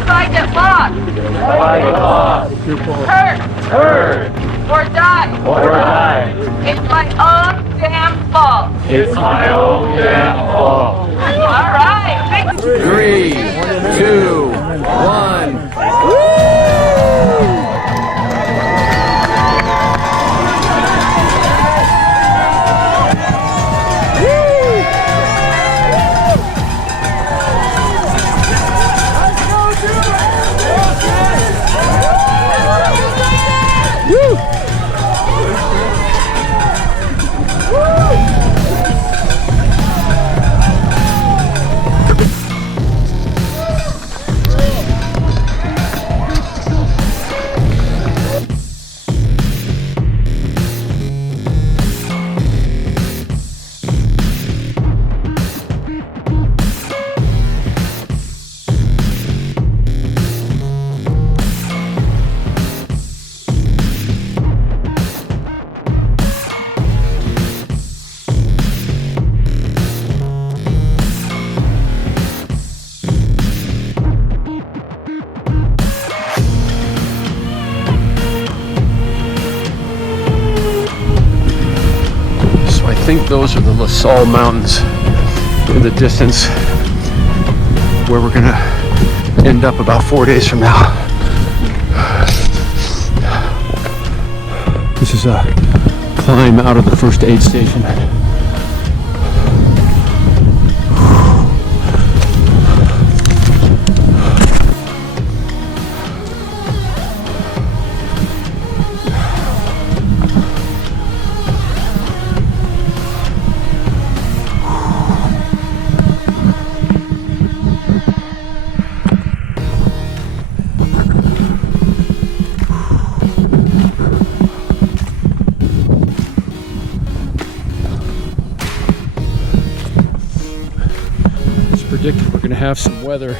If I get lost, hurt, or die, it's my own damn fault. It's my own damn fault. All right. 3, 2, 1. I think those are the La Salle Mountains in the distance, where we're gonna end up about 4 days from now. This is a climb out of the first aid station. Predicted we're going to have some weather,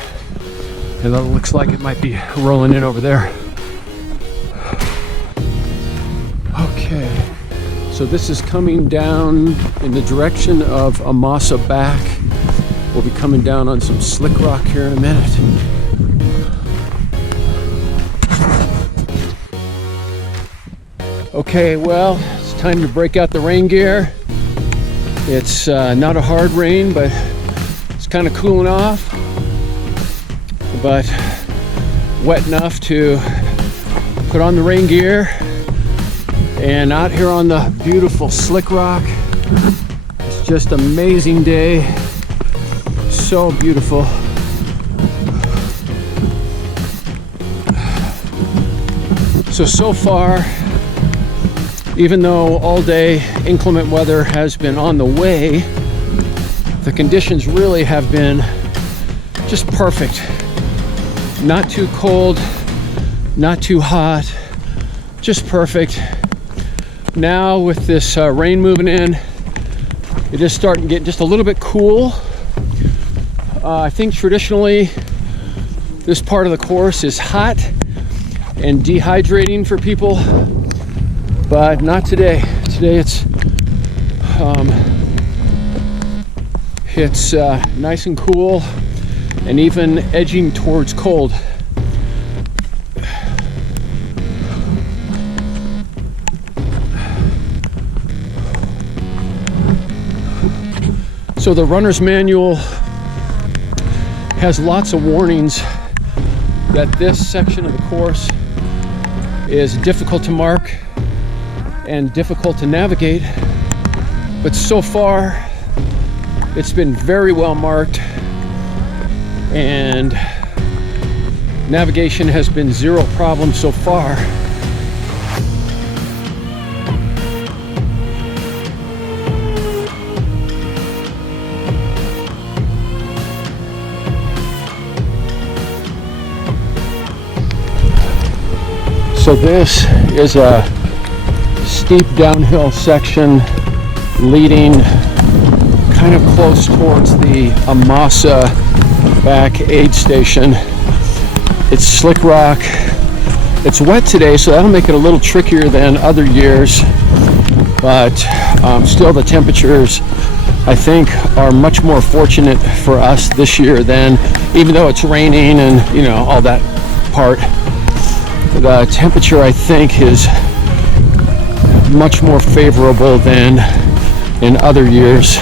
and it looks like it might be rolling in over there. Okay, so this is coming down in the direction of a mesa back. We'll be coming down on some slick rock here in a minute. Okay, well, it's time to break out the rain gear. It's not a hard rain, but kind of cooling off, but wet enough to put on the rain gear. And out here on the beautiful slick rock, it's just an amazing day, so beautiful. So far, even though all day inclement weather has been on the way, the conditions really have been just perfect. Not too cold, not too hot, just perfect. Now with this rain moving in, it is starting to get just a little bit cool. I think traditionally this part of the course is hot and dehydrating for people, but not today. Today it's nice and cool and even edging towards cold. So the runner's manual has lots of warnings that this section of the course is difficult to mark and difficult to navigate, but so far it's been very well marked, and navigation has been zero problem so far. So this is a steep downhill section leading kind of close towards the mesa back aid station. It's slick rock. It's wet today, so that'll make it a little trickier than other years, but still the temperatures I think, are much more fortunate for us this year than, even though it's raining and, you know, all that part, the temperature, I think, is much more favorable than in other years.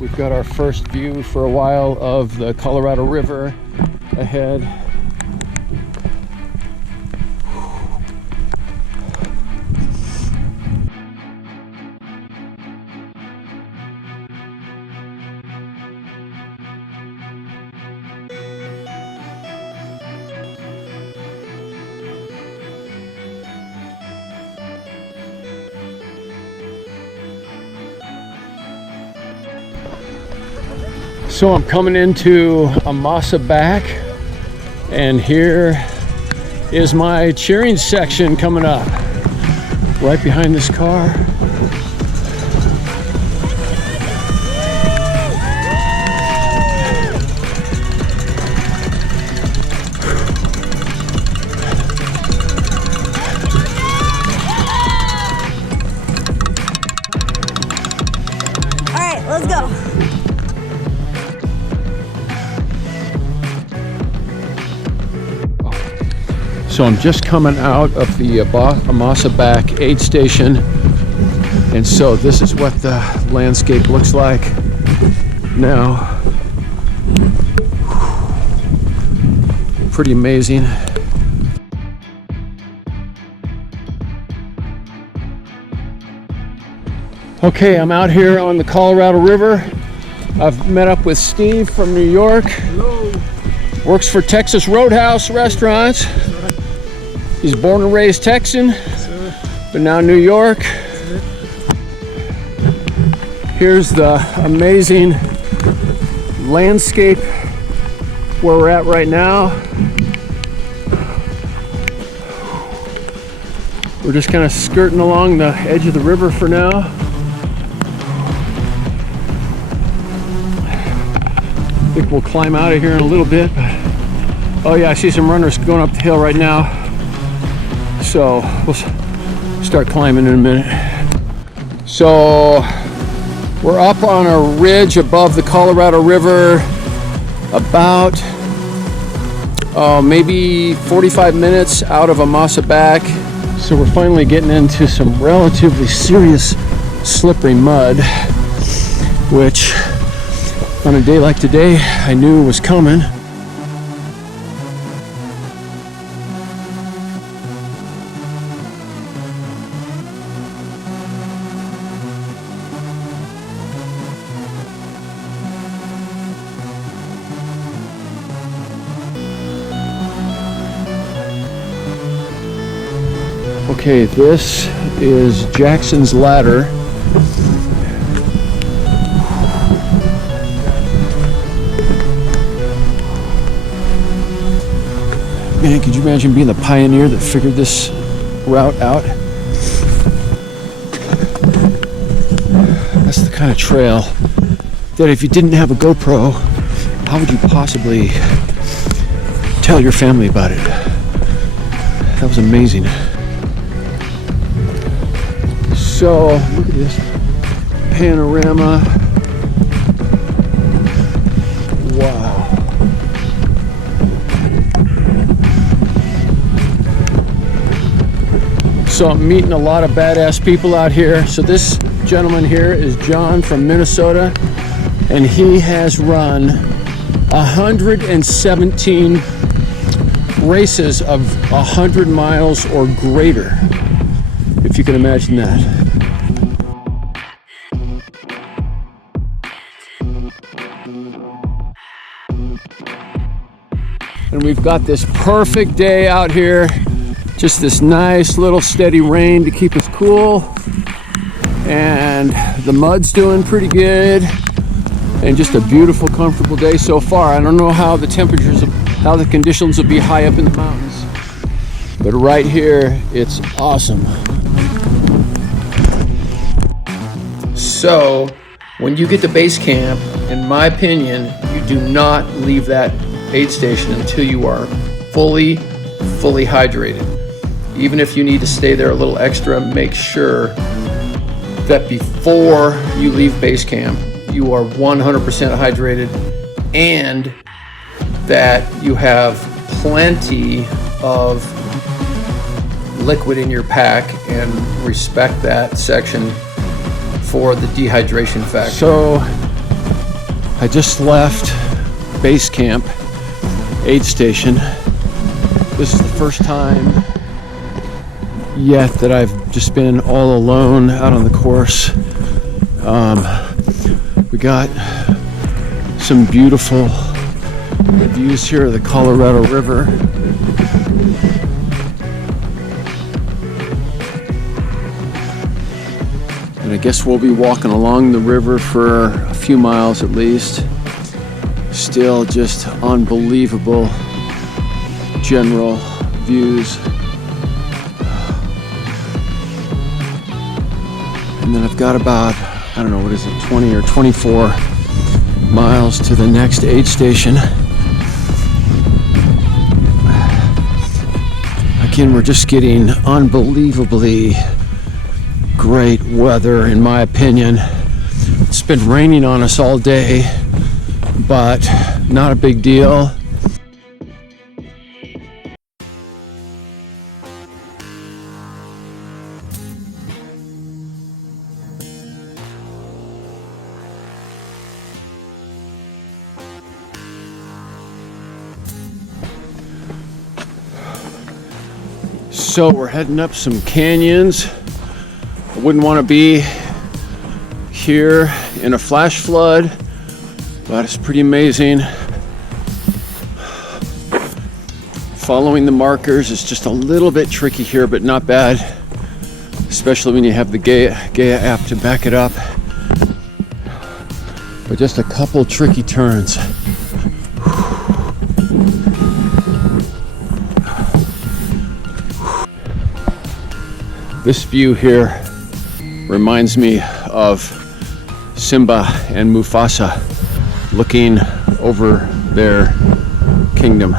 We've got our first view for a while of the Colorado River ahead. So I'm coming into a mesa back, and here is my cheering section coming up right behind this car. All right, let's go. So I'm just coming out of the mesa back aid station, and so this is what the landscape looks like now. Pretty amazing. Okay, I'm out here on the Colorado River. I've met up with Steve from New York. Hello. Works for Texas Roadhouse Restaurants. He's born and raised Texan, but now New York. Here's the amazing landscape where we're at right now. We're just kind of skirting along the edge of the river for now. I think we'll climb out of here in a little bit. Oh yeah, I see some runners going up the hill right now. So we'll start climbing in a minute. So we're up on a ridge above the Colorado River, about maybe 45 minutes out of a mesa back. So we're finally getting into some relatively serious slippery mud, which on a day like today I knew was coming. Okay, this is Jackson's Ladder. Man, could you imagine being the pioneer that figured this route out? That's the kind of trail that if you didn't have a GoPro, how would you possibly tell your family about it? That was amazing. So, look at this panorama. Wow. So I'm meeting a lot of badass people out here. So this gentleman here is John from Minnesota, and he has run 117 races of 100 miles or greater, if you can imagine that. And we've got this perfect day out here. Just this nice little steady rain to keep us cool. And the mud's doing pretty good. And just a beautiful, comfortable day so far. I don't know how the temperatures, how the conditions will be high up in the mountains. But right here, it's awesome. So, When you get to base camp, in my opinion, you do not leave that aid station until you are fully hydrated. Even if you need to stay there a little extra, make sure that before you leave base camp, you are 100% hydrated and that you have plenty of liquid in your pack, and respect that section for the dehydration factor. So I just left base camp aid station. This is the first time yet that I've just been all alone out on the course. We got some beautiful views here of the Colorado River. And I guess we'll be walking along the river for a few miles at least. Still just unbelievable general views. And then I've got about, I don't know, what is it, 20 or 24 miles to the next aid station. Again, we're just getting unbelievably great weather, in my opinion. It's been raining on us all day, but not a big deal. So we're heading up some canyons. I wouldn't want to be here in a flash flood, but it's pretty amazing. Following the markers is just a little bit tricky here, but not bad, especially when you have the Gaia app to back it up. But just a couple tricky turns. This view here reminds me of Simba and Mufasa looking over their kingdom.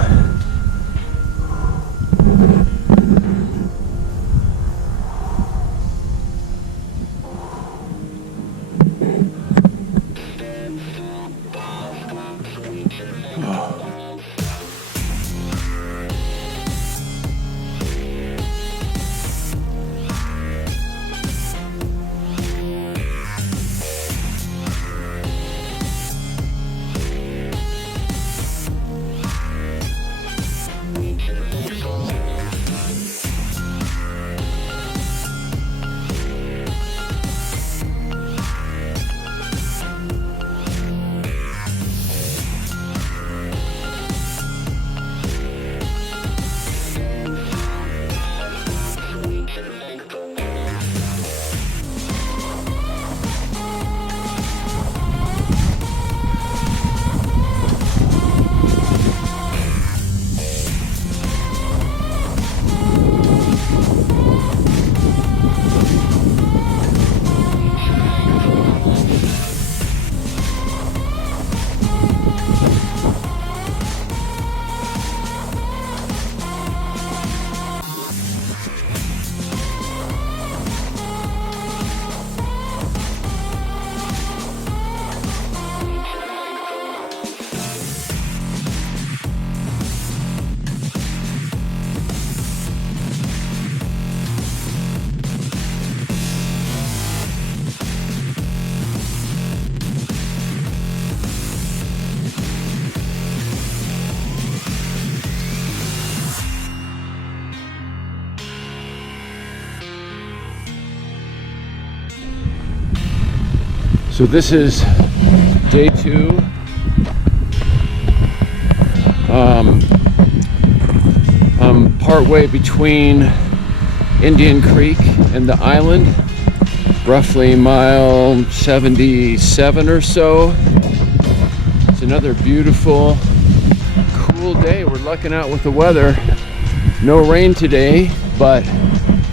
So this is day 2. I'm partway between Indian Creek and the island, roughly mile 77 or so. It's another beautiful, cool day. We're lucking out with the weather. No rain today, but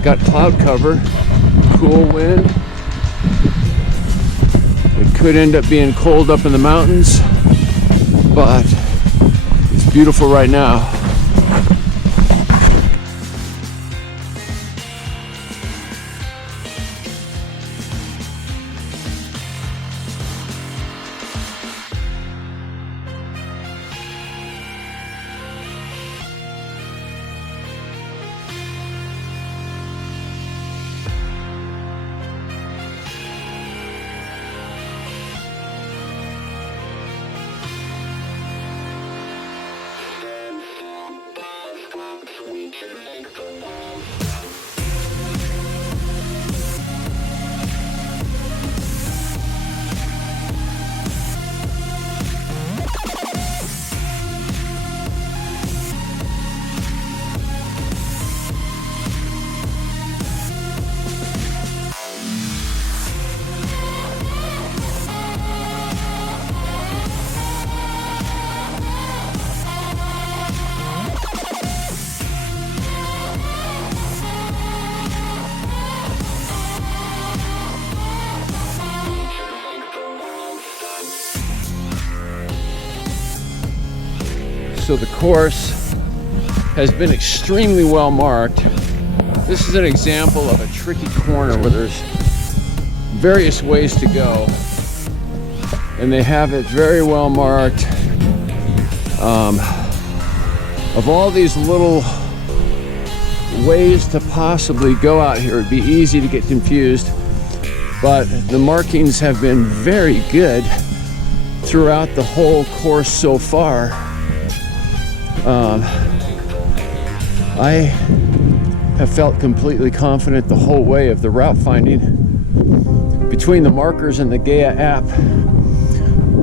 got cloud cover, cool wind. could end up being cold up in the mountains, but it's beautiful right now. So the course has been extremely well marked. This is an example of a tricky corner where there's various ways to go, and they have it very well marked. Of all these little ways to possibly go out here, it'd be easy to get confused, but the markings have been very good throughout the whole course so far. I have felt completely confident the whole way of the route finding. Between the markers and the Gaia app,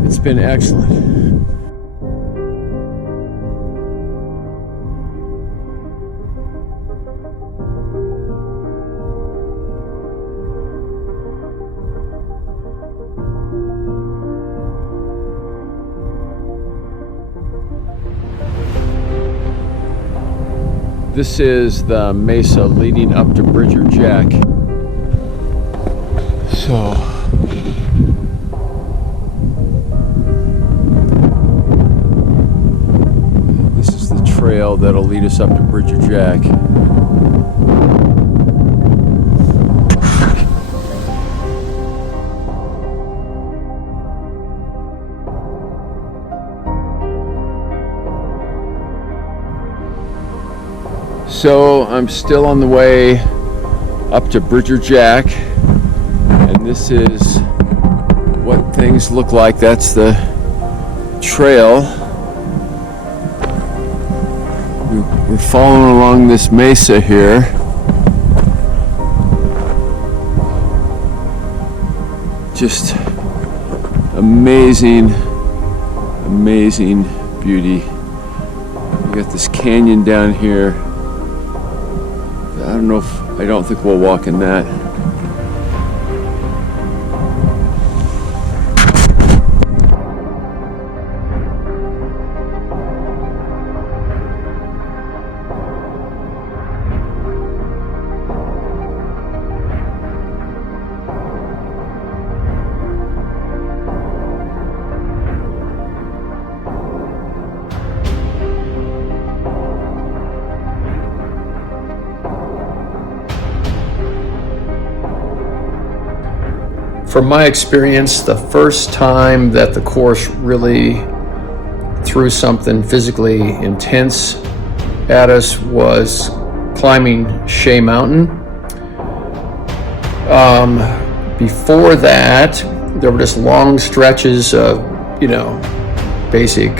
it's been excellent. This is the mesa leading up to Bridger Jack. So this is the trail that'll lead us up to Bridger Jack. So I'm still on the way up to Bridger Jack, and this is what things look like. That's the trail. We're following along this mesa here. Just amazing, amazing beauty. We got this canyon down here. I don't think we'll walk in that. From my experience, the first time that the course really threw something physically intense at us was climbing Shea Mountain. Before that, there were just long stretches of, basic,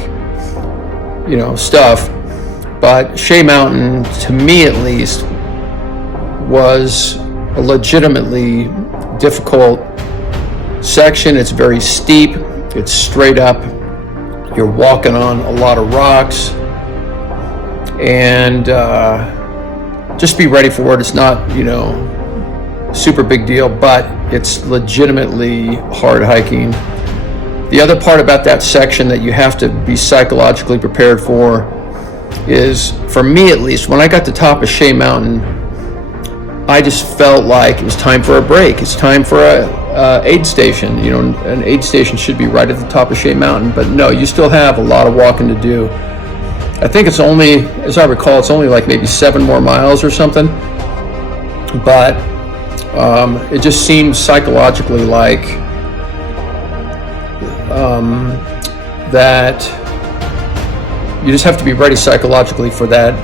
stuff. But Shea Mountain, to me at least, was a legitimately difficult section. It's very steep, it's straight up, you're walking on a lot of rocks, and just be ready for it. It's not, super big deal, but it's legitimately hard hiking. The other part about that section that you have to be psychologically prepared for is, for me at least, when I got to the top of Shea Mountain, I just felt like it was time for a break. It's time for a aid station. You know, an aid station should be right at the top of Shea Mountain, but no, you still have a lot of walking to do. I think it's only, as I recall, it's only like maybe 7 more miles or something, but it just seems psychologically like that you just have to be ready psychologically for that,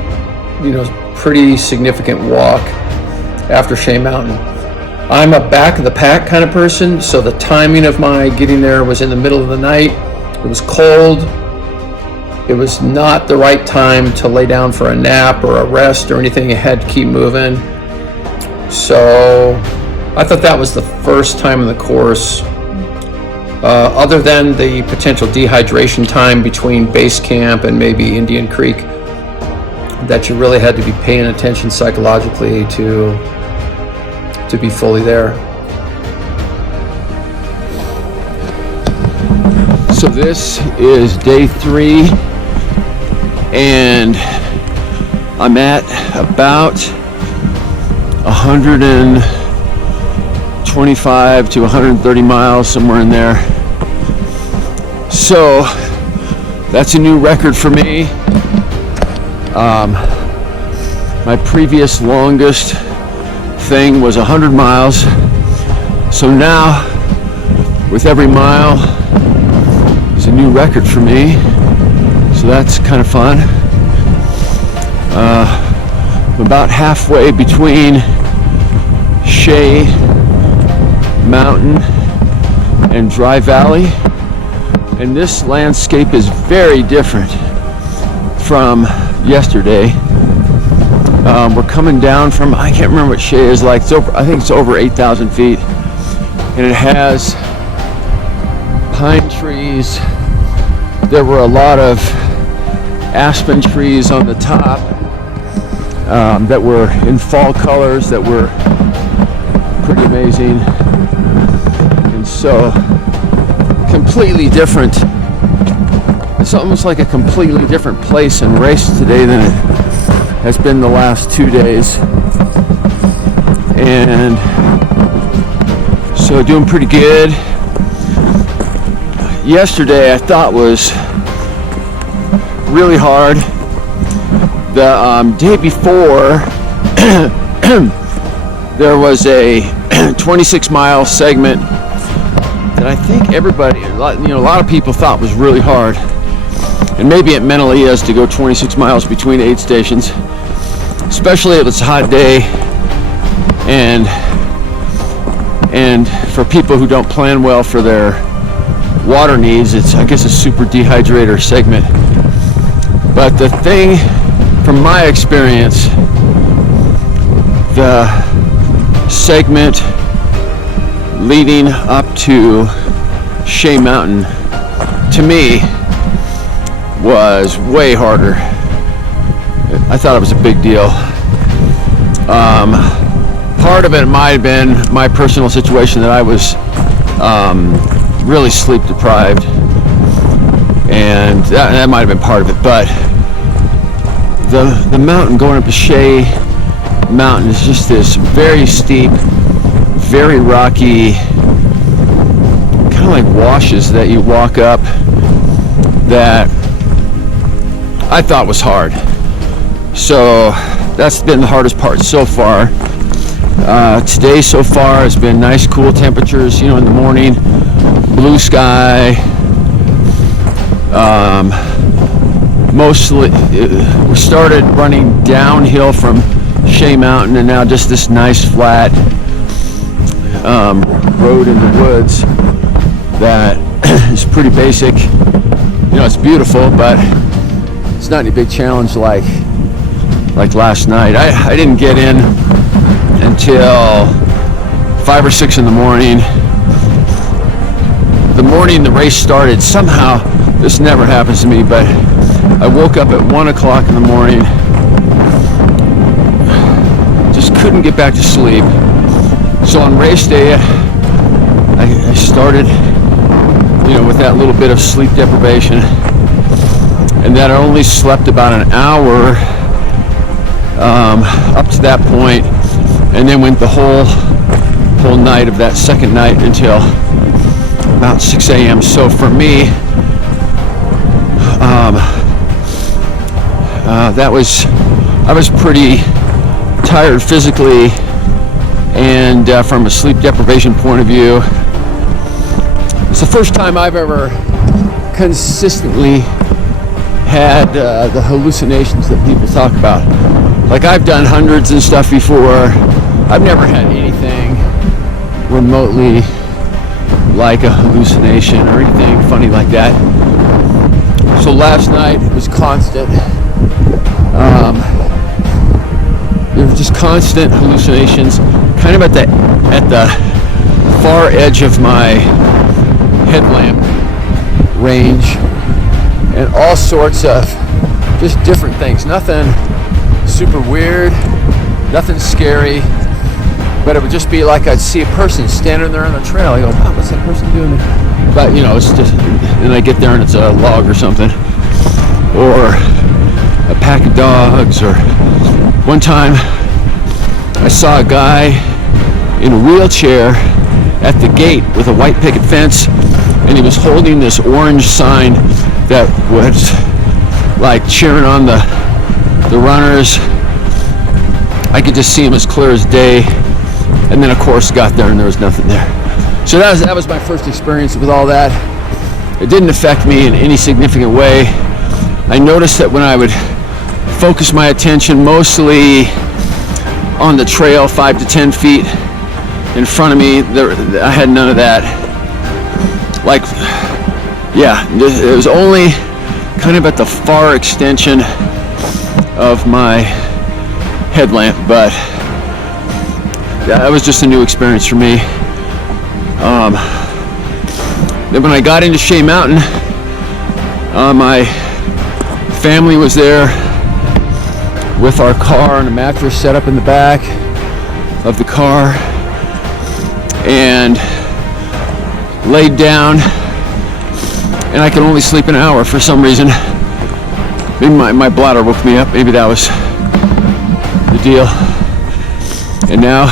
you know, pretty significant walk after Shea Mountain. I'm a back of the pack kind of person, so the timing of my getting there was in the middle of the night. It was cold. It was not the right time to lay down for a nap or a rest or anything. I had to keep moving. So I thought that was the first time in the course, other than the potential dehydration time between base camp and maybe Indian Creek, that you really had to be paying attention psychologically to be fully there. So this is day 3, and I'm at about 125 to 130 miles, somewhere in there. So that's a new record for me. My previous longest thing was 100 miles. So now, with every mile, it's a new record for me. So that's kind of fun. I'm about halfway between Shea Mountain and Dry Valley, and this landscape is very different from yesterday. We're coming down from, I can't remember what Shea is like. It's over, I think it's over 8,000 feet, and it has pine trees. There were a lot of aspen trees on the top that were in fall colors that were pretty amazing, and so completely different. It's almost like a completely different place and race today than it has been the last 2 days, and so doing pretty good. Yesterday I thought was really hard. The day before there was a 26-mile segment that I think everybody, a lot of people thought was really hard, and maybe it mentally is to go 26 miles between aid stations, especially if it's a hot day, and for people who don't plan well for their water needs. It's, I guess, a super dehydrator segment. But the thing, from my experience, the segment leading up to Shea Mountain, to me, was way harder. I thought it was a big deal. Part of it might have been my personal situation, that I was really sleep deprived, and that might have been part of it. But the mountain going up to Shea Mountain is just this very steep, very rocky, kind of like washes that you walk up, that I thought was hard. So that's been the hardest part so far. Today so far has been nice, cool temperatures, in the morning, blue sky. Mostly, we started running downhill from Shea Mountain, and now just this nice flat road in the woods that is pretty basic. It's beautiful, but it's not any big challenge like last night. I didn't get in until 5 or 6 in the morning. The morning the race started, somehow, this never happens to me, but I woke up at 1 o'clock in the morning, just couldn't get back to sleep. So on race day, I started, with that little bit of sleep deprivation, and that I only slept about an hour up to that point, and then went the whole night of that second night until about 6 a.m. So for me, I was pretty tired physically, and from a sleep deprivation point of view, it's the first time I've ever consistently had the hallucinations that people talk about. Like, I've done hundreds and stuff before. I've never had anything remotely like a hallucination or anything funny like that. So last night it was constant. There were just constant hallucinations, kind of at the far edge of my headlamp range, and all sorts of just different things. Nothing super weird, nothing scary, but it would just be like I'd see a person standing there on the trail. I go, wow, what's that person doing there? But, you know, it's just, and I get there and it's a log or something, or a pack of dogs. Or one time I saw a guy in a wheelchair at the gate with a white picket fence, and he was holding this orange sign that was like cheering on the runners. I could just see him as clear as day. And then of course got there and there was nothing there. So that was my first experience with all that. It didn't affect me in any significant way. I noticed that when I would focus my attention mostly on the trail 5 to 10 feet in front of me, I had none of that. Like, yeah, it was only kind of at the far extension of my headlamp, but that was just a new experience for me. Then when I got into Shea Mountain, my family was there with our car and a mattress set up in the back of the car, and laid down, and I could only sleep an hour for some reason. Maybe my bladder woke me up. Maybe that was the deal. And now,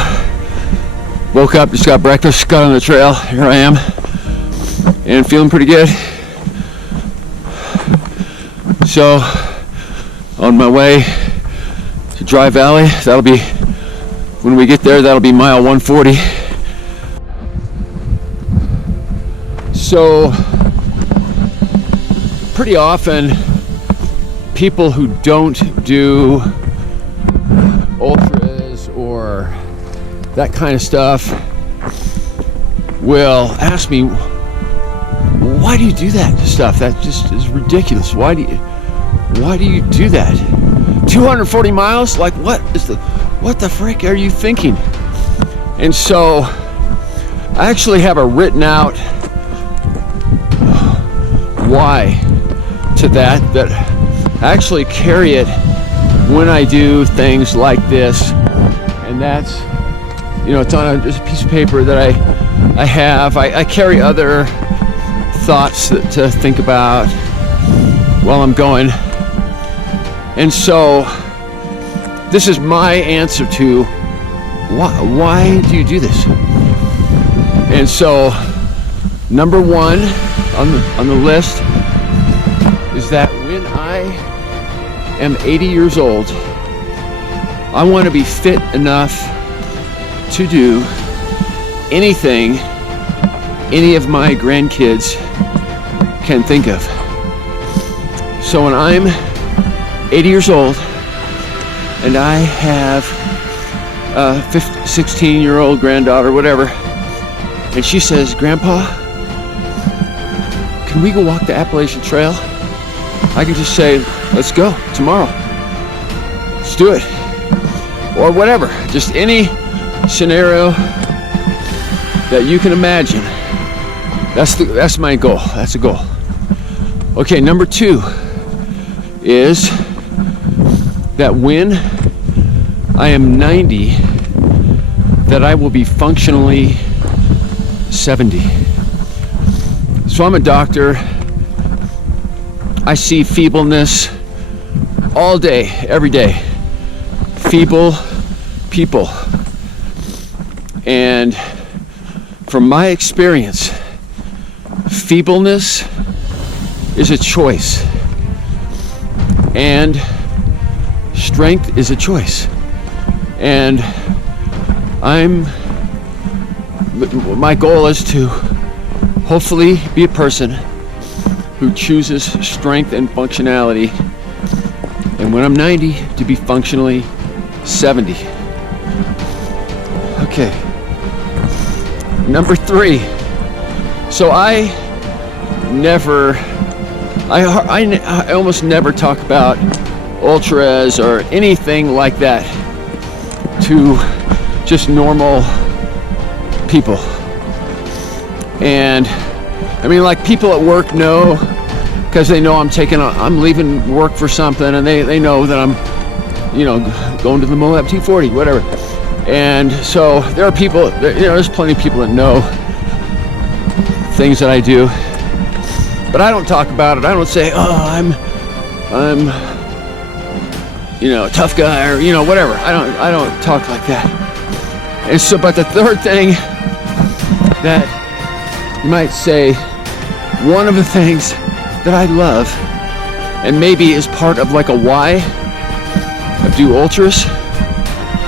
woke up, just got breakfast, got on the trail. Here I am, and feeling pretty good. So, on my way to Dry Valley, that'll be, when we get there, that'll be mile 140. So, pretty often, people who don't do ultras or that kind of stuff will ask me, why do you do that stuff? That just is ridiculous. Why do you do that? 240 miles? Like, what the frick are you thinking? And so I actually have a written out why to that I actually carry it when I do things like this. And that's, you know, it's on just a piece of paper that I have. I carry other thoughts to think about while I'm going. And so this is my answer to why do you do this? And so number one on the list is that when I am 80 years old, I want to be fit enough to do anything any of my grandkids can think of. So when I'm 80 years old and I have a 16-year-old granddaughter, whatever, and she says, Grandpa, can we go walk the Appalachian Trail? I can just say, let's go tomorrow. Let's do it. Or whatever, just any scenario that you can imagine. That's my goal. That's a goal. Okay, number two is that when I am 90, that I will be functionally 70. So I'm a doctor. I see feebleness all day, every day. Feeble people. And from my experience, feebleness is a choice, and strength is a choice. And my goal is to hopefully be a person who chooses strength and functionality, and when I'm 90, to be functionally 70. Okay. Number 3. So I almost never talk about ultras or anything like that to just normal people. And I mean, like, people at work know, because they know I'm leaving work for something, and they know that I'm, you know, going to the Moab 240, whatever. And so there are people, there's plenty of people that know things that I do, but I don't talk about it. I don't say, oh, I'm you know, a tough guy, or, you know, whatever. I don't talk like that. And so, but the third thing that you might say, one of the things that I love, and maybe is part of like a why of do ultras,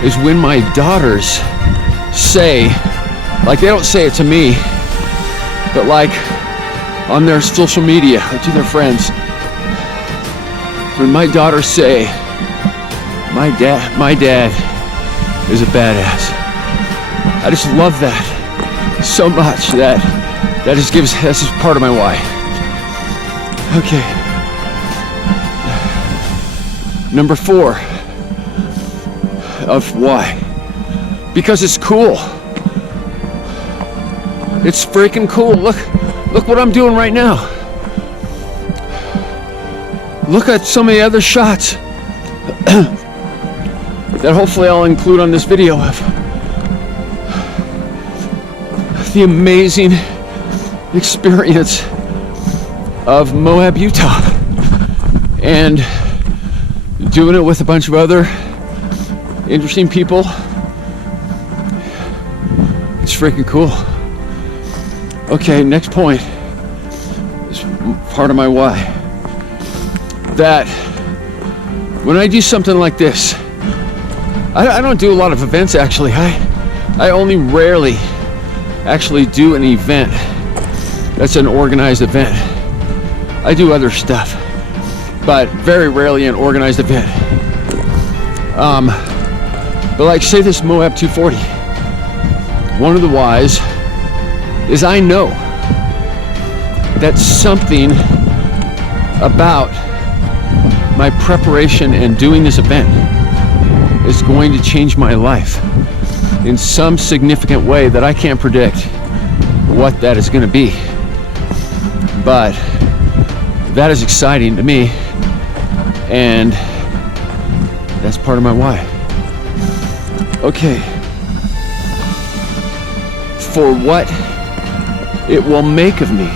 is when my daughters say, like, they don't say it to me, but like on their social media or to their friends, when my daughters say, my dad is a badass. I just love that so much that just that's just part of my why. Okay. Number 4 of why. Because it's cool. It's freaking cool. Look what I'm doing right now. Look at some of the other shots that hopefully I'll include on this video of the amazing experience of Moab, Utah, and doing it with a bunch of other interesting people. It's freaking cool. Okay, next point is part of my why. That when I do something like this, I don't do a lot of events, actually. I only rarely actually do an event that's an organized event. I do other stuff, but very rarely an organized event. But like, say this Moab 240, one of the whys is I know that something about my preparation and doing this event is going to change my life in some significant way that I can't predict what that is going to be. But that is exciting to me, and that's part of my why. Okay. For what it will make of me.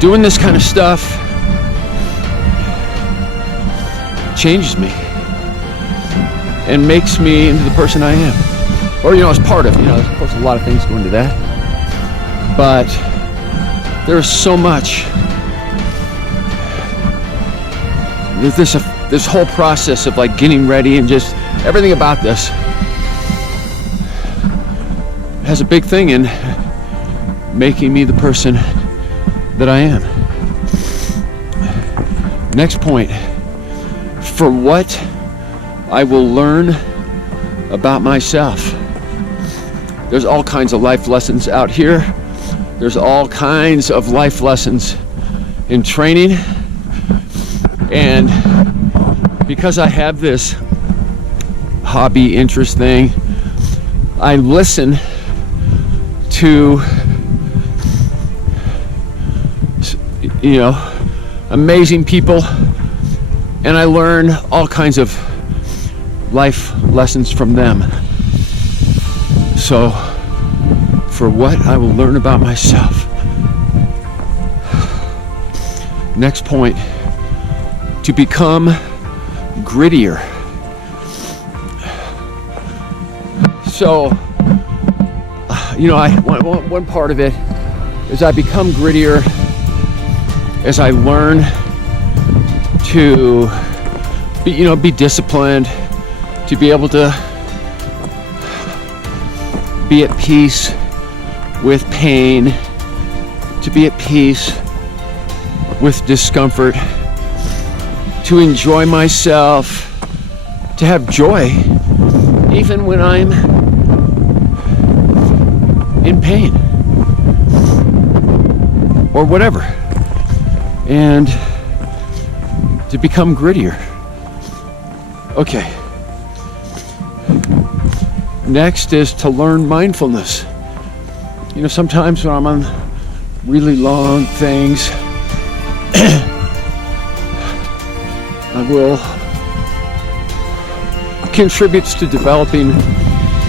Doing this kind of stuff changes me and makes me into the person I am. Or, you know, as part of, you know, of course a lot of things go into that. But there's so much. This whole process of like getting ready and just everything about this has a big thing in making me the person that I am. Next point. For what I will learn about myself. There's all kinds of life lessons out here. There's all kinds of life lessons in training. And because I have this hobby interest thing, I listen to, you know, amazing people, and I learn all kinds of life lessons from them. So, for what I will learn about myself. Next point, to become grittier. So, you know, one part of it is I become grittier as I learn to be disciplined, to be able to be at peace with pain, to be at peace with discomfort, to enjoy myself, to have joy even when I'm in pain or whatever, and to become grittier. Okay. Next is to learn mindfulness. You know, sometimes when I'm on really long things, I will contributes to developing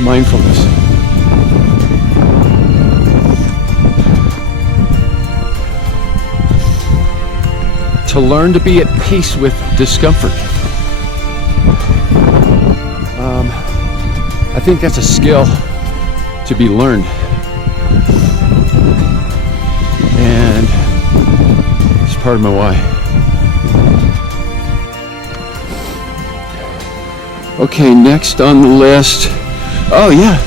mindfulness. To learn to be at peace with discomfort. I think that's a skill to be learned. And it's part of my why. Okay, next on the list. Oh yeah.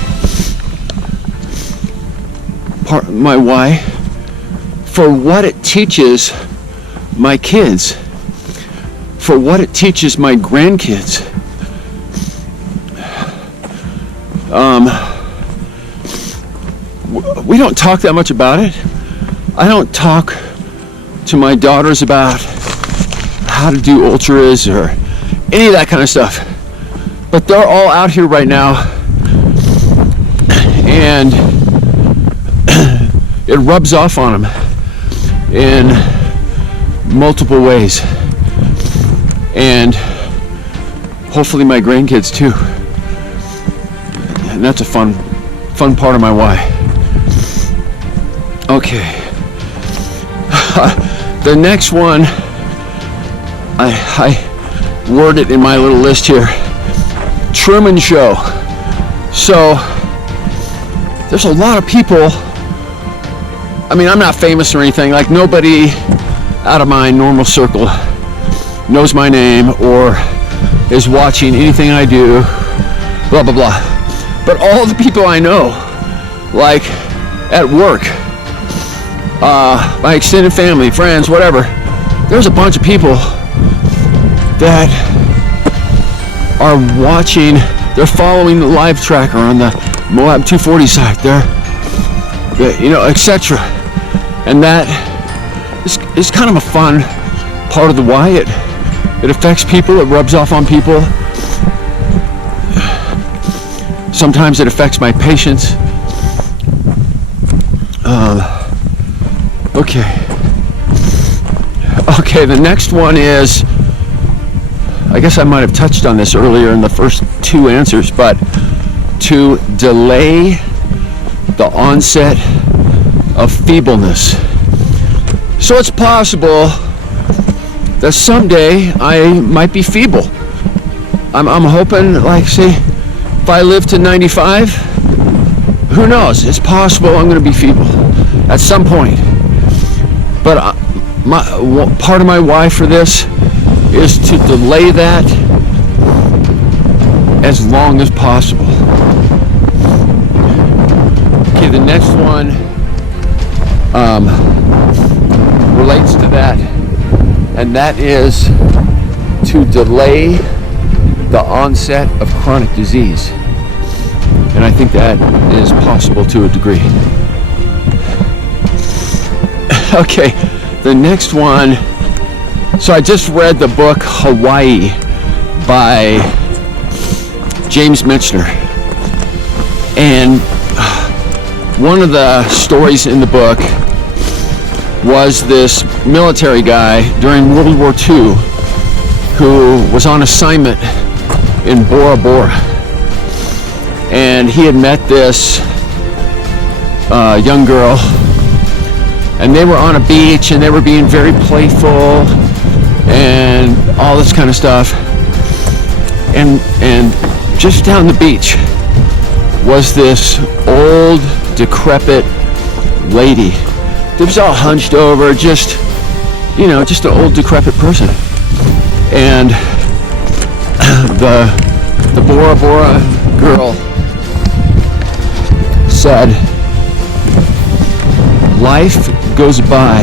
Part of my why. For what it teaches my kids. For what it teaches my grandkids. We don't talk that much about it. I don't talk to my daughters about how to do ultras or any of that kind of stuff. But they're all out here right now, and it rubs off on them in multiple ways. And hopefully my grandkids too. And that's a fun part of my why. Okay. The next one, I worded in my little list here. Truman Show. So there's a lot of people. I mean, I'm not famous or anything. Like, nobody out of my normal circle knows my name or is watching anything I do, blah blah blah. But all the people I know, like at work, my extended family, friends, whatever, there's a bunch of people that are watching, they're following the live tracker on the Moab 240 site, etc. And that is kind of a fun part of the why. It affects people, it rubs off on people. Sometimes it affects my patients. Okay, the next one is, I guess I might have touched on this earlier in the first two answers, but to delay the onset of feebleness. So it's possible that someday I might be feeble. I'm hoping, like, say, if I live to 95, who knows? It's possible I'm going to be feeble at some point. But part of my why for this is to delay that as long as possible. Okay, the next one relates to that, and that is to delay the onset of chronic disease. And I think that is possible to a degree. Okay, the next one. So I just read the book Hawaii by James Michener. And one of the stories in the book was this military guy during World War II who was on assignment in Bora Bora. And he had met this young girl, and they were on a beach and they were being very playful and all this kind of stuff. And just down the beach was this old, decrepit lady. It was all hunched over, just, you know, just an old, decrepit person. And the Bora Bora girl said, life goes by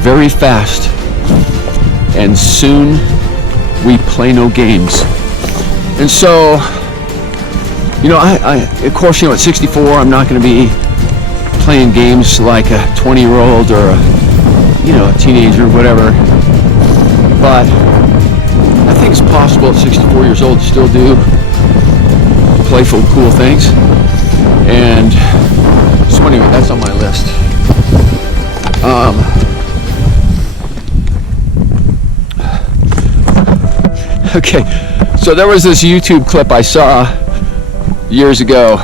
very fast, and soon we play no games. And so, you know, I of course, you know, at 64, I'm not going to be playing games like a 20-year-old or a teenager or whatever. But I think it's possible at 64 years old to still do playful, cool things. And so anyway, that's on my list. Okay, so there was this YouTube clip I saw years ago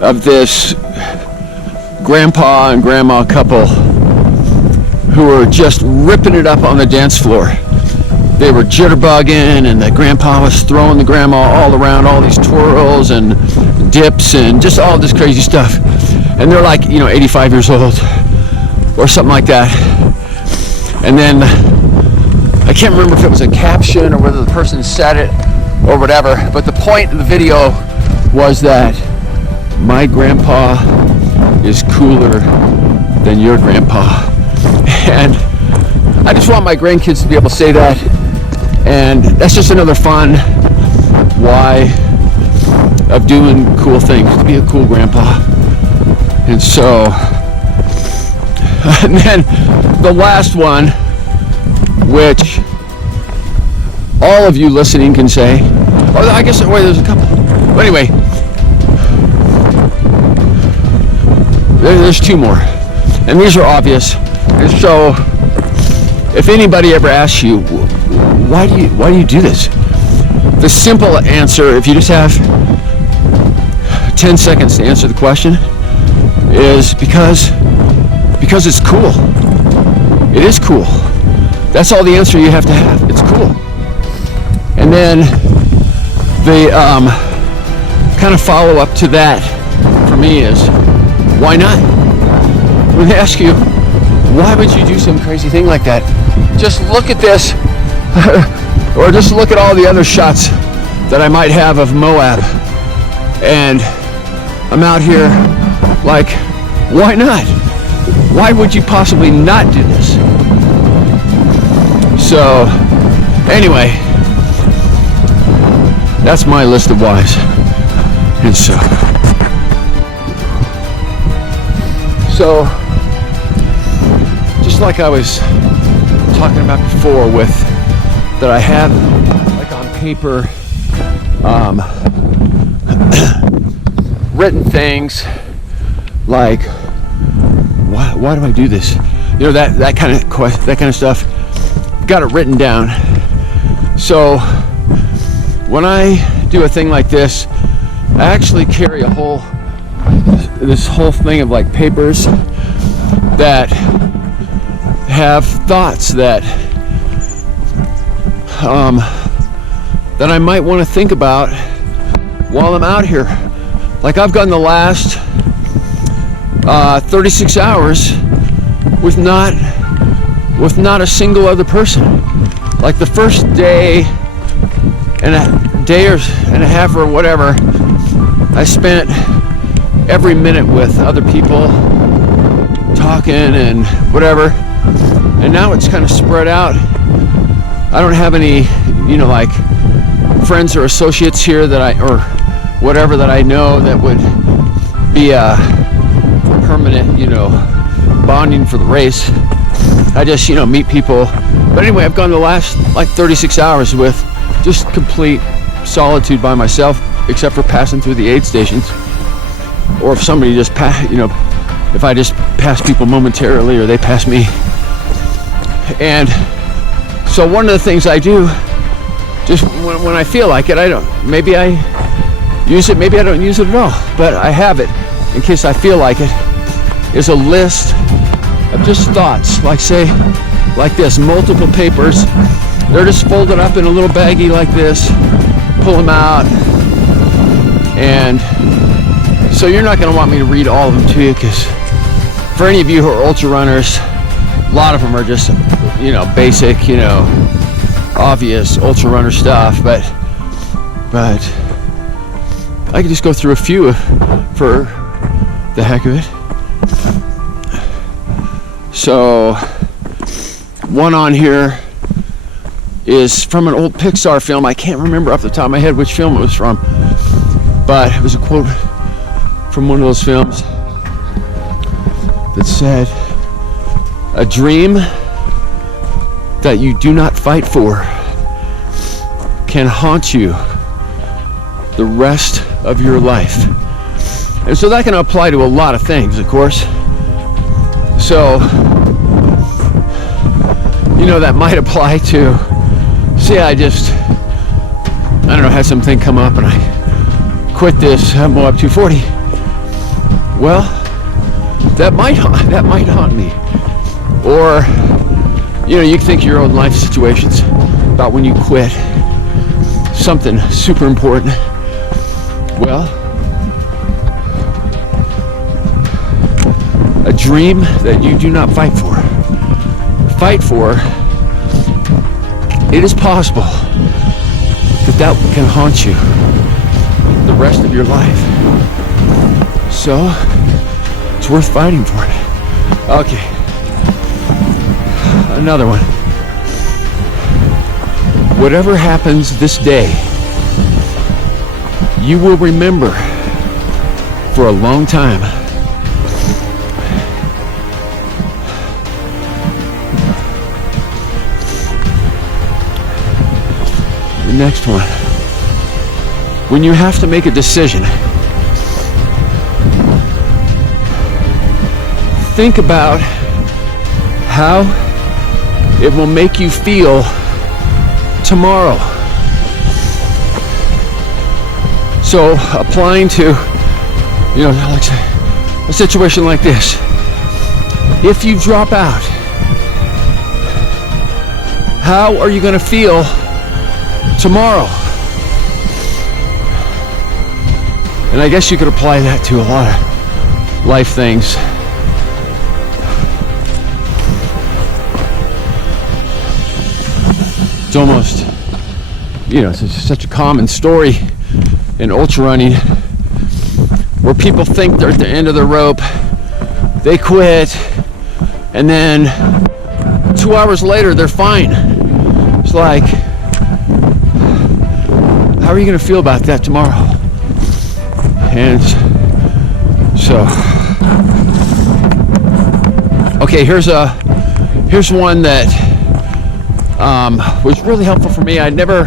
of this grandpa and grandma couple who were just ripping it up on the dance floor. They were jitterbugging, and the grandpa was throwing the grandma all around, all these twirls and dips and just all this crazy stuff. And they're like, 85 years old or something like that. And then I can't remember if it was a caption or whether the person said it or whatever, but the point of the video was that my grandpa is cooler than your grandpa. And I just want my grandkids to be able to say that. And that's just another fun why of doing cool things, to be a cool grandpa. And so, and then the last one, which all of you listening can say, oh, I guess there's a couple. But anyway, there's two more, and these are obvious. And so, if anybody ever asks you, why do you do this? The simple answer, if you just have 10 seconds to answer the question, is because it's cool. It is cool. That's all the answer you have to have. It's cool. And then the kind of follow up to that for me is, why not? When they ask you, why would you do some crazy thing like that? Just look at this, or just look at all the other shots that I might have of Moab. And I'm out here like, why not? Why would you possibly not do this? So, anyway, that's my list of whys. And so just like I was talking about before, with that I have like on paper written things like, why do I do this? That kind of stuff. Got it written down. So when I do a thing like this, I actually carry this whole thing of like papers that have thoughts that I might want to think about while I'm out here. Like I've gone the last 36 hours with not a single other person. Like the first day and a half or whatever, I spent every minute with other people talking and whatever, and now it's kind of spread out. I don't have any like friends or associates here or whatever that I know that would be a permanent bonding for the race. I just meet people. But anyway, I've gone the last like 36 hours with just complete solitude by myself, except for passing through the aid stations, or if somebody just if I just pass people momentarily or they pass me. And so one of the things I do, just when I feel like it, maybe I use it, maybe I don't use it at all, but I have it in case I feel like it, is a list of just thoughts, like say, like this, multiple papers. They're just folded up in a little baggie like this. Pull them out, And so you're not going to want me to read all of them to you, because for any of you who are ultra runners, a lot of them are just, you know, basic, you know, obvious ultra runner stuff, but I could just go through a few for the heck of it. So one on here is from an old Pixar film. I can't remember off the top of my head which film it was from, but it was a quote from one of those films that said, "A dream that you do not fight for can haunt you the rest of your life." And so that can apply to a lot of things, of course. So, you know, that might apply to, say I don't know, had something come up and I quit this Moab 240. Well, that might haunt me. Or, you know, you think your own life situations about when you quit something super important. Well, a dream that you do not fight for, it is possible that can haunt you the rest of your life. So, it's worth fighting for it. Okay. Another one. Whatever happens this day, you will remember for a long time. The next one. When you have to make a decision, think about how it will make you feel tomorrow. So applying to, you know, like a situation like this, if you drop out, how are you going to feel tomorrow? And I guess you could apply that to a lot of life things. It's almost, you know, it's such a common story in ultra running where people think they're at the end of the rope, they quit, and then 2 hours later they're fine. It's like, how are you going to feel about that tomorrow? And so, okay, here's one that was really helpful for me. I'd never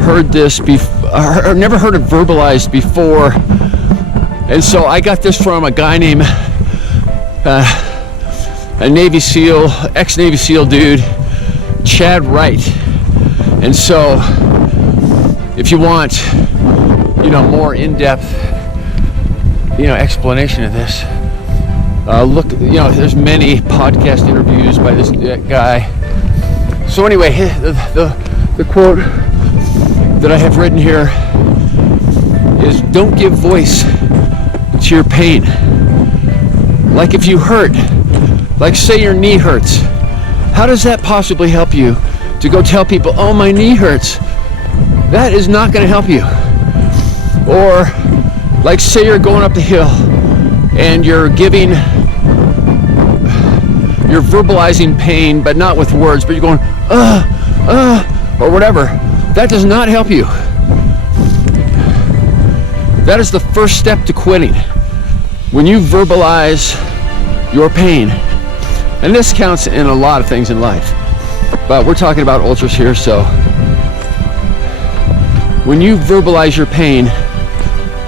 heard this before, never heard it verbalized before, and so I got this from a guy named a Navy SEAL, ex-Navy SEAL dude, Chad Wright. And so, if you want, you know, more in-depth, you know, explanation of this, look, you know, there's many podcast interviews by this guy. So anyway, the quote that I have written here is, don't give voice to your pain. Like if you hurt, like say your knee hurts, how does that possibly help you to go tell people, oh, my knee hurts? That is not going to help you. Or like say you're going up the hill and you're verbalizing pain, but not with words, but you're going, or whatever. That does not help you. That is the first step to quitting. When you verbalize your pain, and this counts in a lot of things in life, but we're talking about ultras here, so when you verbalize your pain,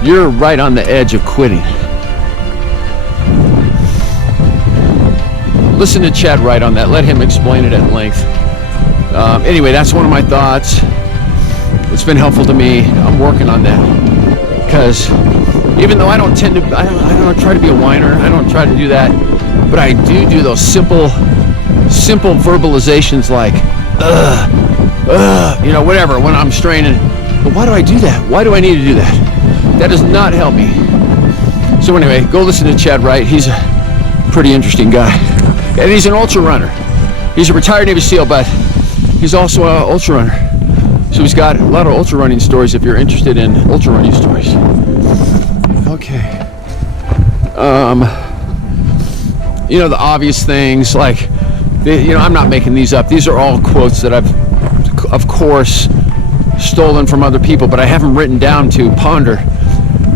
you're right on the edge of quitting. Listen to Chad Wright on that. Let him explain it at length. Anyway, that's one of my thoughts. It's been helpful to me. I'm working on that, because even though I don't tend to, I don't try to be a whiner. I don't try to do that, but I do those simple verbalizations like, you know, whatever, when I'm straining. But why do I do that? Why do I need to do that? That does not help me. So anyway, go listen to Chad Wright. He's a pretty interesting guy. And he's an ultra runner. He's a retired Navy SEAL, but he's also an ultra runner. So he's got a lot of ultra running stories if you're interested in ultra running stories. Okay. You know, the obvious things like, you know, I'm not making these up. These are all quotes that I've, of course, stolen from other people, but I have them written down to ponder.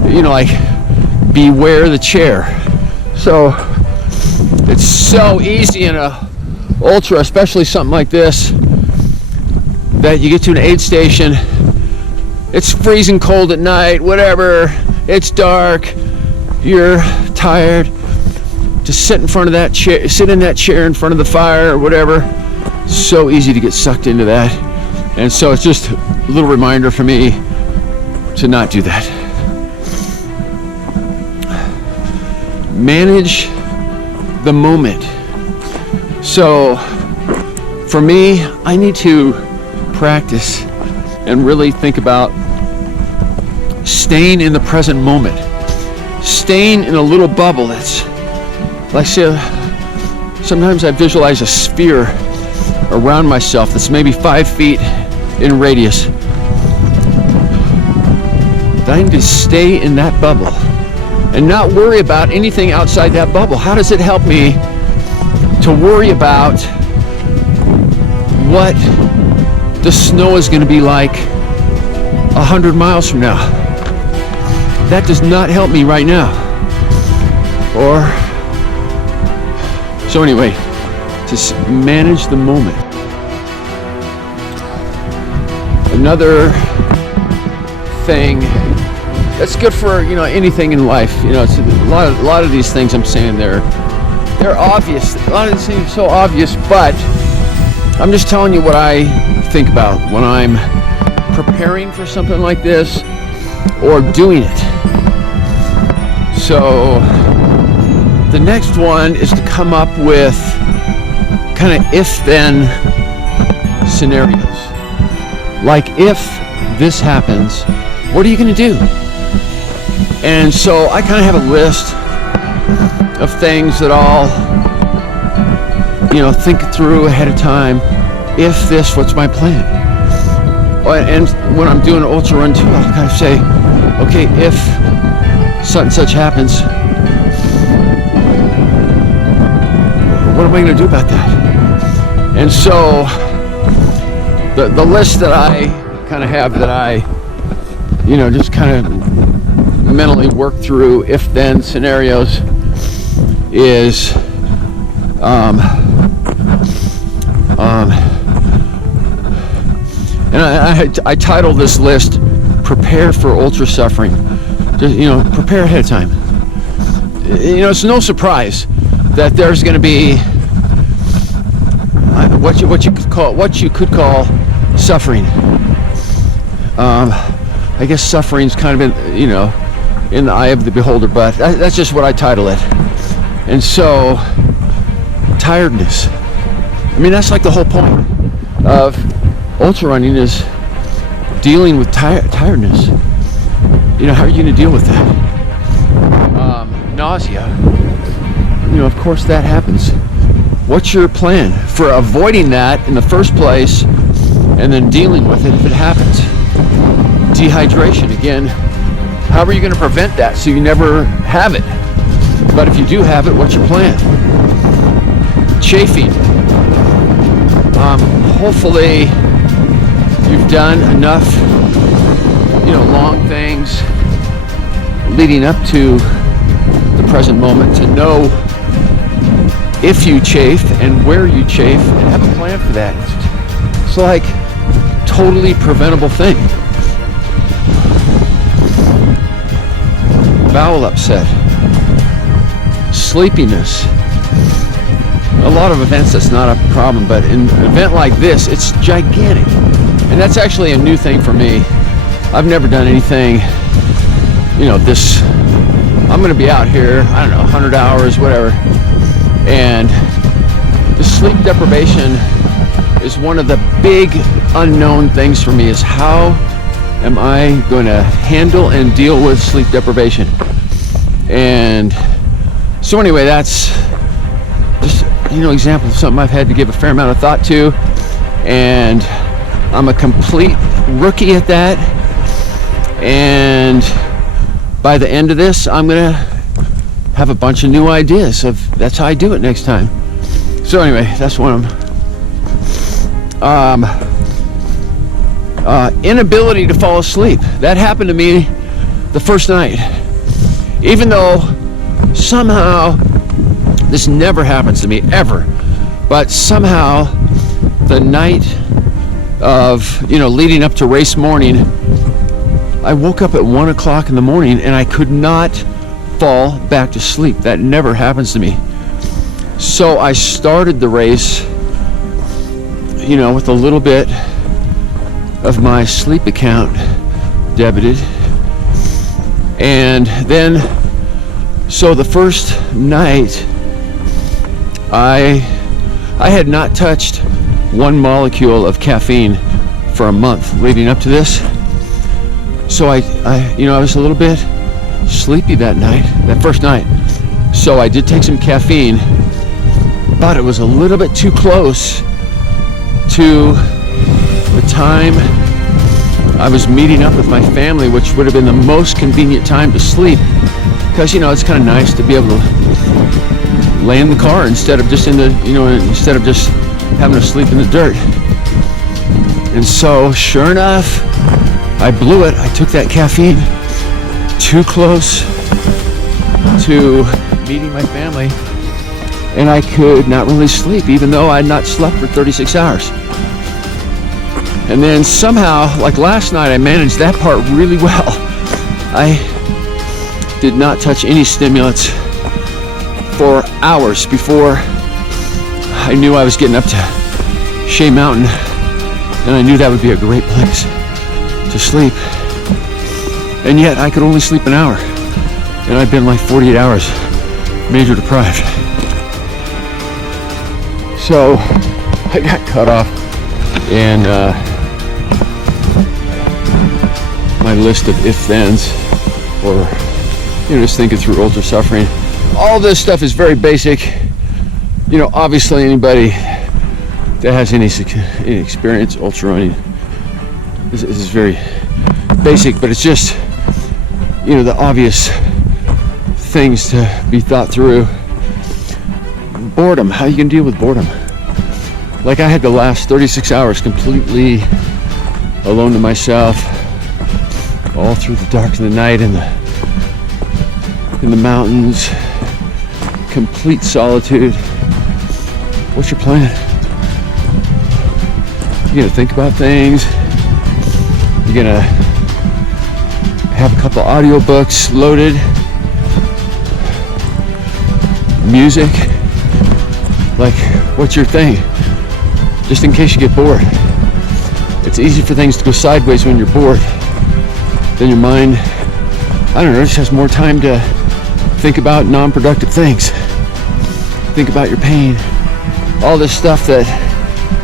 You know, like, beware the chair. So it's so easy in a ultra, especially something like this, that you get to an aid station, it's freezing cold at night, whatever, it's dark, you're tired, just sit in front of that chair, sit in that chair in front of the fire or whatever. So easy to get sucked into that. And so it's just a little reminder for me to not do that. Manage the moment. So for me, I need to practice and really think about staying in the present moment, staying in a little bubble that's like, say, sometimes I visualize a sphere around myself that's maybe 5 feet in radius. I need to stay in that bubble and not worry about anything outside that bubble. How does it help me to worry about what the snow is going to be like 100 miles from now? That does not help me right now. So anyway, just manage the moment. Another thing that's good for, you know, anything in life. You know, it's a lot of these things I'm saying they're obvious. A lot of these things are so obvious, but I'm just telling you what I think about when I'm preparing for something like this or doing it. So the next one is to come up with kind of if-then scenarios. Like, if this happens, what are you going to do? And so I kind of have a list of things that I'll, you know, think through ahead of time. If this, what's my plan? And when I'm doing an ultra run too, I'll kind of say, okay, if such and such happens, what am I going to do about that? And so the list that I kind of have, that I, you know, just kind of mentally work through if-then scenarios is and I title this list "Prepare for Ultra Suffering." Just, you know, prepare ahead of time. You know, it's no surprise that there's going to be what you could call suffering. I guess suffering's kind of in, you know, in the eye of the beholder, but that's just what I title it. And so, tiredness. I mean, that's like the whole point of ultra running, is dealing with tiredness. You know, how are you going to deal with that? Nausea. You know, of course that happens. What's your plan for avoiding that in the first place and then dealing with it if it happens? Dehydration, again, how are you going to prevent that so you never have it? But if you do have it, what's your plan? Chafing. Hopefully you've done enough, you know, long things leading up to the present moment to know if you chafe and where you chafe and have a plan for that. It's like a totally preventable thing. Bowel upset, sleepiness. A lot of events that's not a problem, but in an event like this, it's gigantic. And that's actually a new thing for me. I've never done anything, you know, this, I'm going to be out here, I don't know, 100 hours, whatever. And the sleep deprivation is one of the big unknown things for me, is how am I going to handle and deal with sleep deprivation? And so anyway, that's just, you know, example of something I've had to give a fair amount of thought to, and I'm a complete rookie at that. And by the end of this, I'm gonna have a bunch of new ideas of that's how I do it next time. So anyway, that's one of them. Inability to fall asleep. That happened to me the first night. Even though somehow, this never happens to me, ever, but somehow the night of, you know, leading up to race morning, I woke up at 1 o'clock in the morning and I could not fall back to sleep. That never happens to me. So I started the race, you know, with a little bit of my sleep account debited. And then, so the first night, I had not touched one molecule of caffeine for a month leading up to this. So I was a little bit sleepy that night, that first night. So I did take some caffeine, but it was a little bit too close to the time I was meeting up with my family, which would have been the most convenient time to sleep, because, you know, it's kind of nice to be able to lay in the car instead of just instead of just having to sleep in the dirt. And so, sure enough, I blew it. I took that caffeine too close to meeting my family, and I could not really sleep, even though I had not slept for 36 hours. And then somehow, like last night, I managed that part really well. I did not touch any stimulants for hours before I knew I was getting up to Shea Mountain, and I knew that would be a great place to sleep. And yet I could only sleep an hour, and I'd been like 48 hours major deprived. So I got cut off in my list of if-thens, or, you know, just thinking through ultra suffering. All this stuff is very basic. You know, obviously anybody that has any experience ultra running, this is very basic, but it's just, you know, the obvious things to be thought through. Boredom, how you can deal with boredom. Like, I had the last 36 hours completely alone to myself, all through the dark of the night in the mountains, complete solitude. What's your plan? You're gonna think about things. You're gonna have a couple audiobooks loaded, music. Like, what's your thing? Just in case you get bored. It's easy for things to go sideways when you're bored. Then your mind, I don't know, just has more time to think about non-productive things. Think about your pain. All this stuff that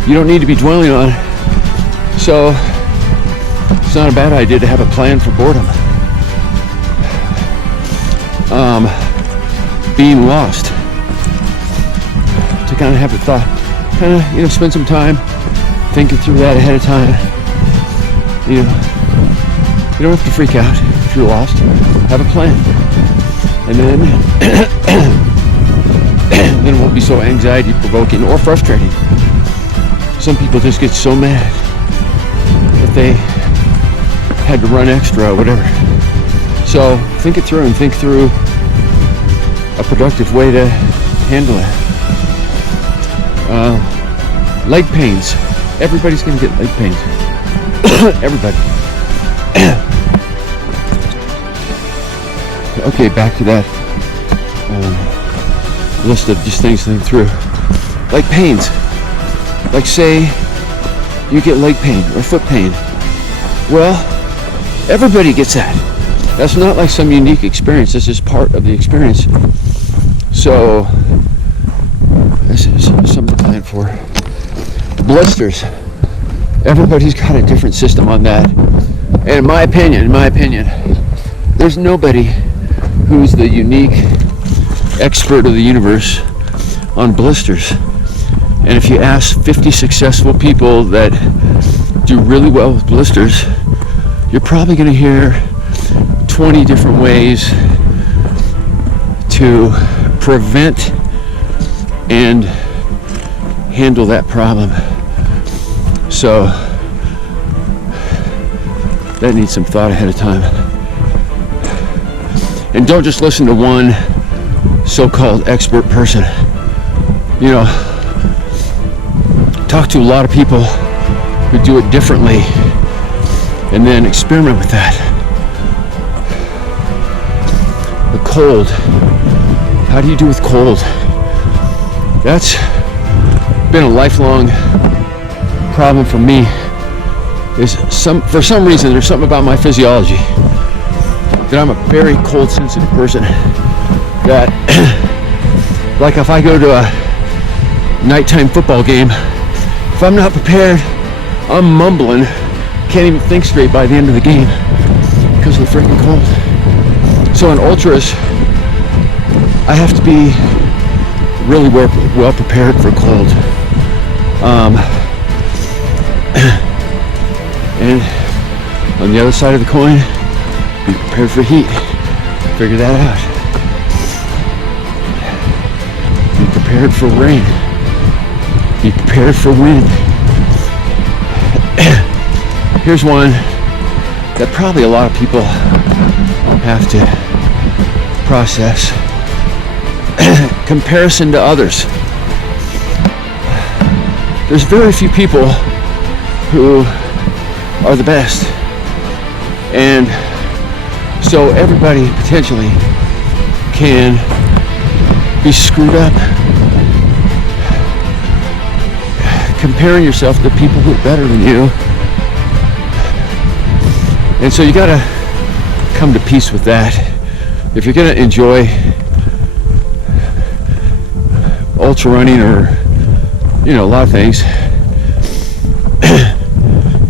you don't need to be dwelling on. So it's not a bad idea to have a plan for boredom. Being lost. To kind of have the thought, kind of, you know, spend some time thinking through that ahead of time. You know, you don't have to freak out if you're lost. Have a plan. And then then it won't be so anxiety provoking or frustrating. Some people just get so mad that they had to run extra or whatever. So think it through, and think through a productive way to handle it. Leg pains. Everybody's gonna get leg pains. Everybody. Okay, back to that list of just things to think through. Like pains. Like, say you get leg pain or foot pain. Well, everybody gets that. That's not like some unique experience. This is part of the experience. So this is something to plan for. Blisters. Everybody's got a different system on that. And in my opinion, there's nobody who's the unique expert of the universe on blisters. And if you ask 50 successful people that do really well with blisters, you're probably going to hear 20 different ways to prevent and handle that problem. So that needs some thought ahead of time. And don't just listen to one so-called expert person. You know, talk to a lot of people who do it differently and then experiment with that. The cold. How do you do with cold? That's been a lifelong problem for me. For some reason, there's something about my physiology that I'm a very cold sensitive person. That like if I go to a nighttime football game, if I'm not prepared, I'm mumbling, can't even think straight by the end of the game because of the freaking cold. So in ultras, I have to be really well prepared for cold. And on the other side of the coin, be prepared for heat. Figure that out. Be prepared for rain. Be prepared for wind. Here's one that probably a lot of people have to process. Comparison to others. There's very few people who are the best, and so everybody potentially can be screwed up. Comparing yourself to people who are better than you, and so you gotta come to peace with that. If you're gonna enjoy ultra running or a lot of things,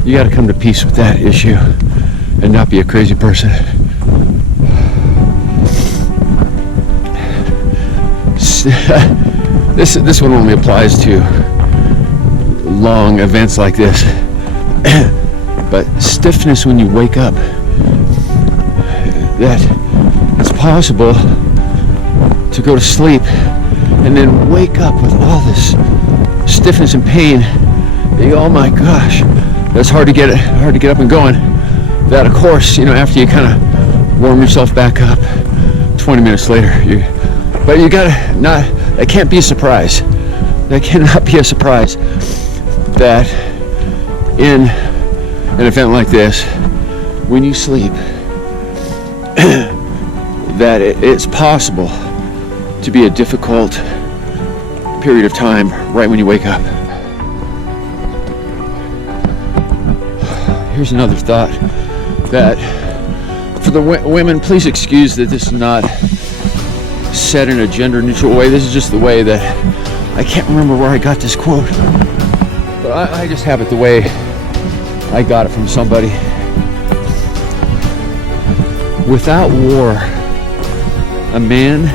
you got to come to peace with that issue and not be a crazy person. This one only applies to long events like this. But stiffness when you wake up, that it's possible to go to sleep and then wake up with all this stiffness and pain. You go, oh my gosh, that's hard to get up and going. That of course, after you kind of warm yourself back up, 20 minutes later, but you gotta not. It can't be a surprise. That cannot be a surprise that in an event like this, when you sleep, that it's possible to be a difficult period of time right when you wake up. Here's another thought that for the women, please excuse that this is not said in a gender neutral way. This is just the way that I can't remember where I got this quote, but I just have it the way I got it from somebody. Without war, a man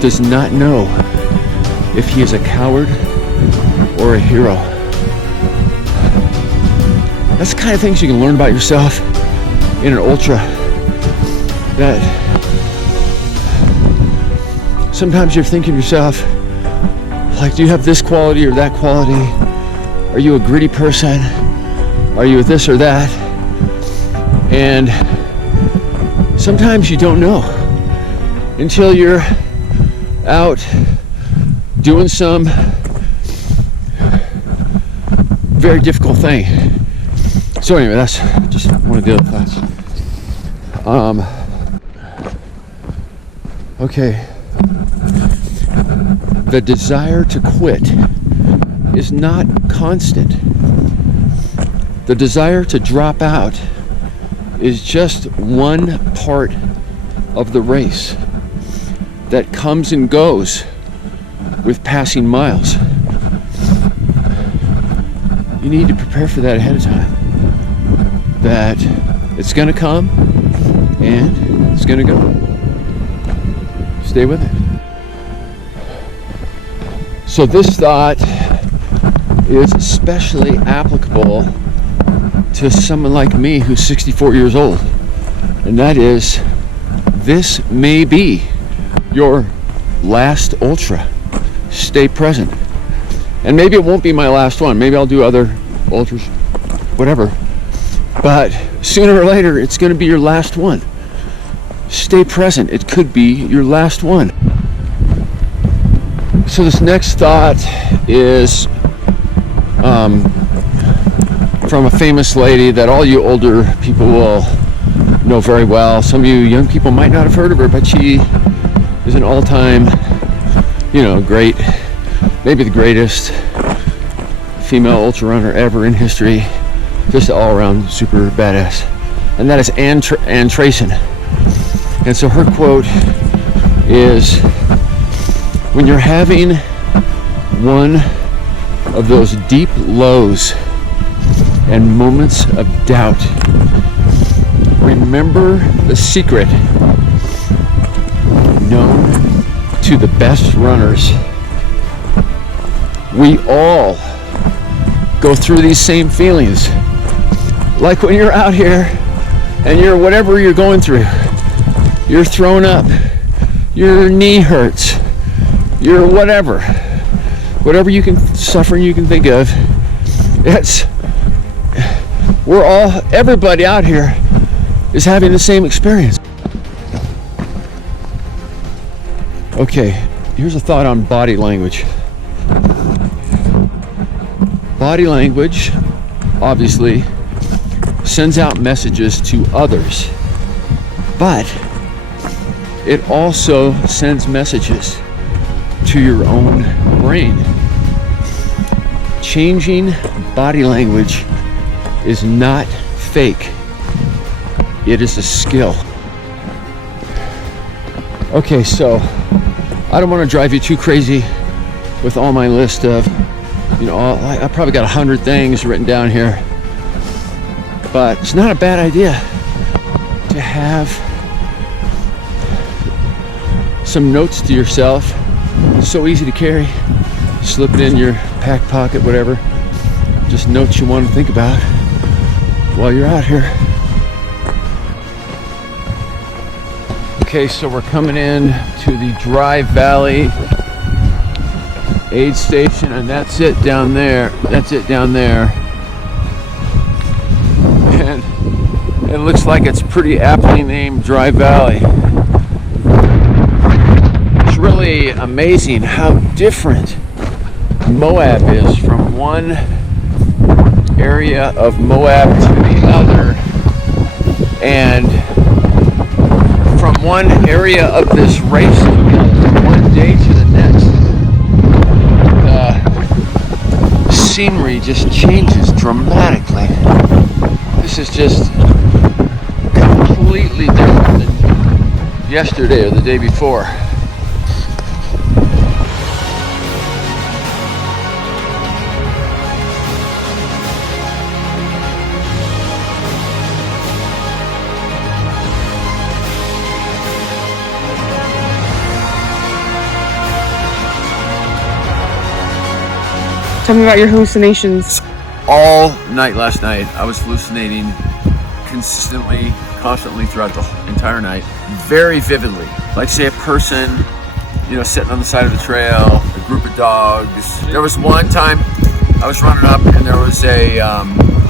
does not know if he is a coward or a hero. That's the kind of things you can learn about yourself in an ultra. That sometimes you're thinking to yourself, like, do you have this quality or that quality? Are you a gritty person? Are you this or that? And sometimes you don't know until you're out doing some very difficult thing. So anyway, that's just one of the other thoughts. Okay. The desire to quit is not constant. The desire to drop out is just one part of the race that comes and goes with passing miles. You need to prepare for that ahead of time. that it's gonna come and it's gonna go. Stay with it. So this thought is especially applicable to someone like me who's 64 years old. And that is, this may be your last ultra. Stay present. And maybe it won't be my last one. Maybe I'll do other ultras, whatever. But sooner or later, it's going to be your last one. Stay present. It could be your last one. So this next thought is from a famous lady that all you older people will know very well. Some of you young people might not have heard of her, but she is an all-time, great, maybe the greatest female ultra runner ever in history. Just all-around super badass. And that is Ann Trayson. And so her quote is, when you're having one of those deep lows and moments of doubt, remember the secret known to the best runners. We all go through these same feelings. Like when you're out here and you're whatever you're going through, you're thrown up, your knee hurts, you're whatever you can suffering you can think of. Everybody out here is having the same experience. Okay, here's a thought on body language. Body language obviously sends out messages to others, but it also sends messages to your own brain. Changing body language is not fake. It is a skill. Okay, so I don't want to drive you too crazy with all my list of, I probably got 100 things written down here, but it's not a bad idea to have some notes to yourself. It's so easy to carry. Slip it in your back pocket, whatever. Just notes you want to think about while you're out here. Okay, so we're coming in to the Dry Valley aid station, and that's it down there. And it looks like it's pretty aptly named Dry Valley. It's really amazing how different Moab is from one area of Moab to the other, and from one area of this race to the other, one day to the next. The scenery just changes dramatically. This is just completely different than yesterday or the day before. Tell me about your hallucinations. All night last night, I was hallucinating consistently, constantly throughout the entire night, very vividly. Like say a person, sitting on the side of the trail, a group of dogs. There was one time I was running up and there was a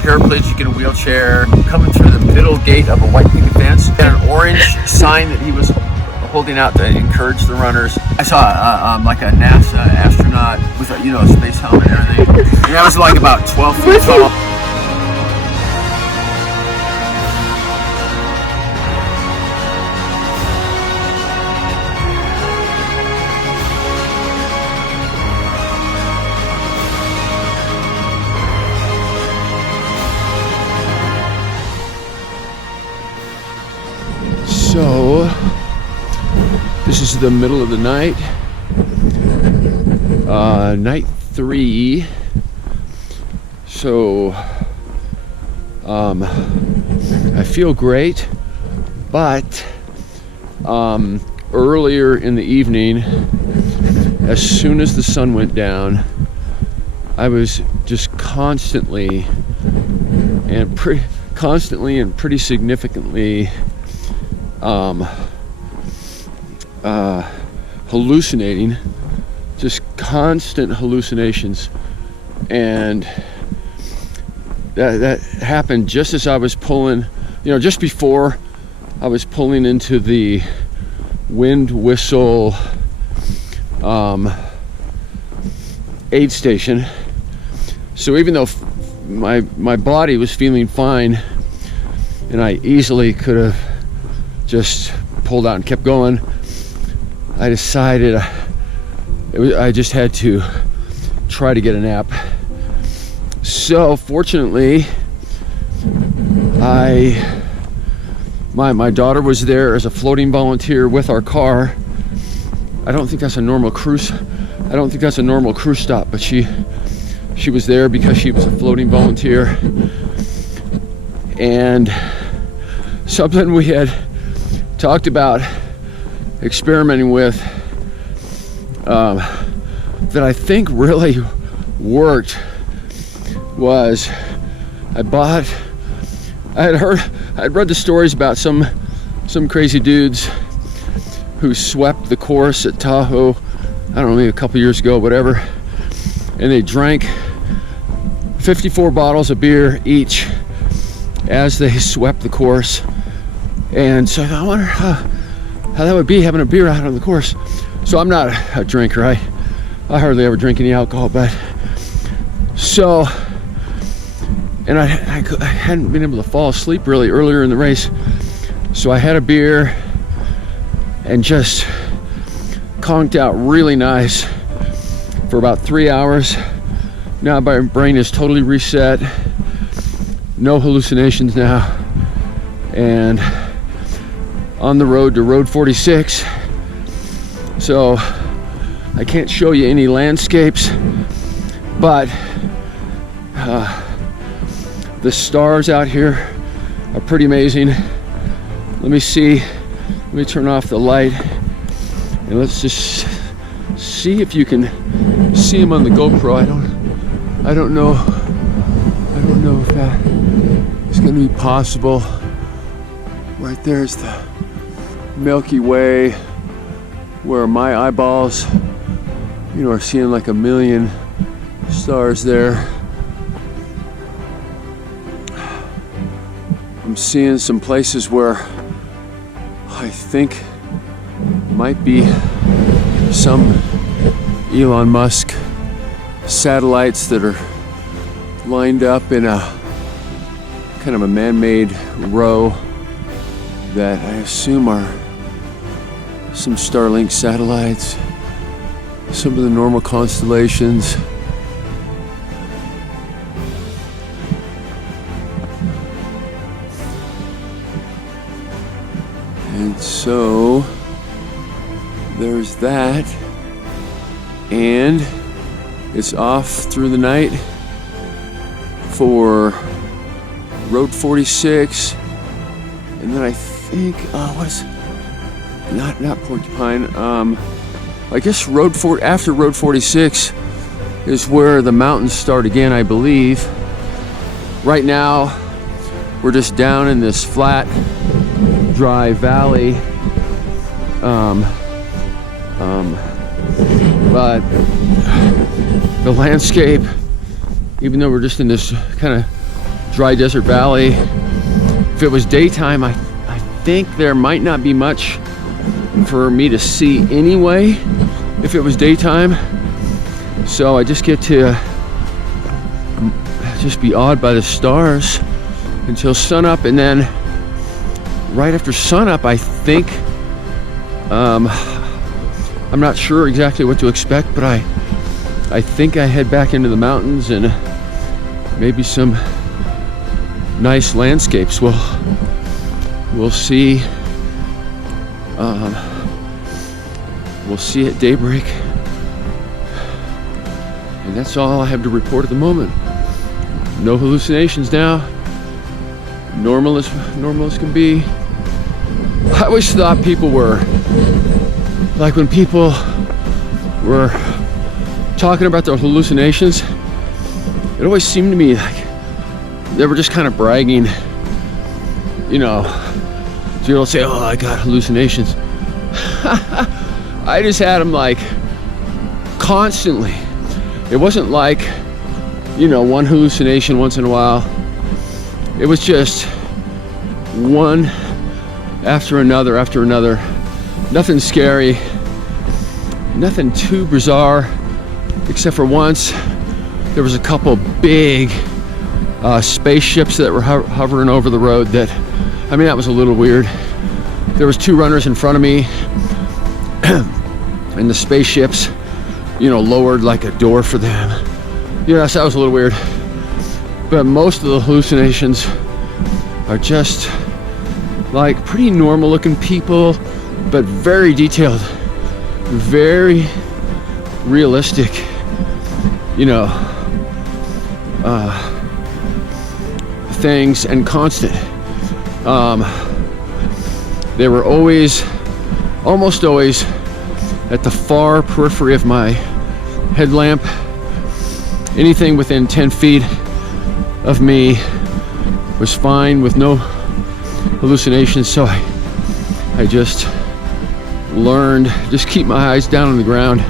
paraplegic in a wheelchair coming through the middle gate of a white picket fence. He had an orange sign that he was holding out to encourage the runners. I saw like a NASA astronaut with a space helmet and everything. And that was like about 12 feet tall. So this is the middle of the night, night 3. So I feel great, but earlier in the evening, as soon as the sun went down, I was just constantly and pretty significantly hallucinating, just constant hallucinations. And that happened just as I was pulling, just before I was pulling into the wind whistle aid station. So even though my body was feeling fine and I easily could have just pulled out and kept going, I decided I just had to try to get a nap. So fortunately, my daughter was there as a floating volunteer with our car. I don't think that's a normal cruise stop, but she was there because she was a floating volunteer. And something we had talked about experimenting with that I think really worked was I'd read the stories about some crazy dudes who swept the course at Tahoe, I don't know, maybe a couple years ago, whatever, and they drank 54 bottles of beer each as they swept the course. And so I wonder how that would be, having a beer out on the course. So I'm not a drinker, I hardly ever drink any alcohol, but so, and I hadn't been able to fall asleep really earlier in the race, so I had a beer and just conked out really nice for about 3 hours. Now my brain is totally reset, no hallucinations now, and on the road to Road 46. So I can't show you any landscapes, but the stars out here are pretty amazing. Let me turn off the light and let's just see if you can see them on the GoPro. I don't know if that is going to be possible. Right there's the Milky Way, where my eyeballs, are seeing like a million stars there. I'm seeing some places where I think might be some Elon Musk satellites that are lined up in a kind of a man-made row that I assume are some Starlink satellites, some of the normal constellations. And so there's that, and it's off through the night for Road 46, and then I think not Porcupine, I guess after Road 46 is where the mountains start again, I believe. Right now we're just down in this flat, dry valley, but the landscape, even though we're just in this kind of dry desert valley, if it was daytime, I think there might not be much for me to see anyway if it was daytime. So I just get to just be awed by the stars until sunup, and then right after sunup, I think, I'm not sure exactly what to expect, but I think I head back into the mountains and maybe some nice landscapes. We'll see. We'll see at daybreak. And that's all I have to report at the moment. No hallucinations now. normal as can be. I always thought people were like, when people were talking about their hallucinations, it always seemed to me like they were just kind of bragging, you know. So you'll say, oh, I got hallucinations. I just had them like constantly. It wasn't like, you know, one hallucination once in a while. It was just one after another after another. Nothing scary, nothing too bizarre, except for once there was a couple big spaceships that were hovering over the road. That, I mean, that was a little weird. There was 2 runners in front of me and the spaceships, you know, lowered like a door for them. You know, so that was a little weird. But most of the hallucinations are just like pretty normal looking people, but very detailed, very realistic, you know, things, and constant. They were always, almost always, at the far periphery of my headlamp. Anything within 10 feet of me was fine with no hallucinations. So I just learned just keep my eyes down on the ground,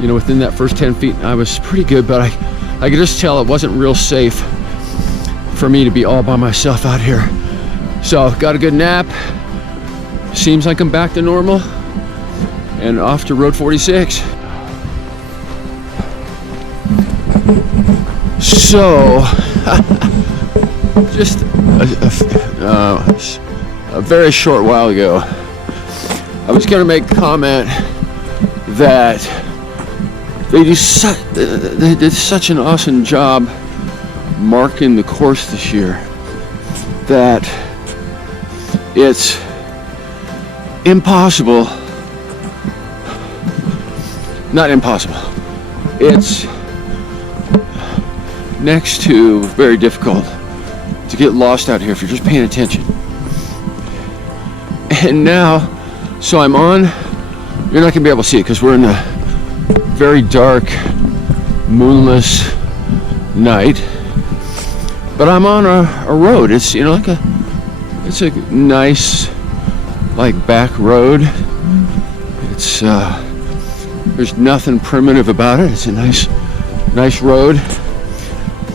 you know, within that first 10 feet. I was pretty good, but I could just tell it wasn't real safe for me to be all by myself out here. So got a good nap. Seems like I'm back to normal and off to Road 46. So just a very short while ago, I was going to make a comment that they did such an awesome job marking the course this year that it's impossible, not impossible, it's next to very difficult to get lost out here if you're just paying attention. And now, so I'm on, you're not gonna be able to see it because we're in a very dark, moonless night, but I'm on a road. It's, you know, like it's a nice, like, back road. It's there's nothing primitive about it. It's a nice road.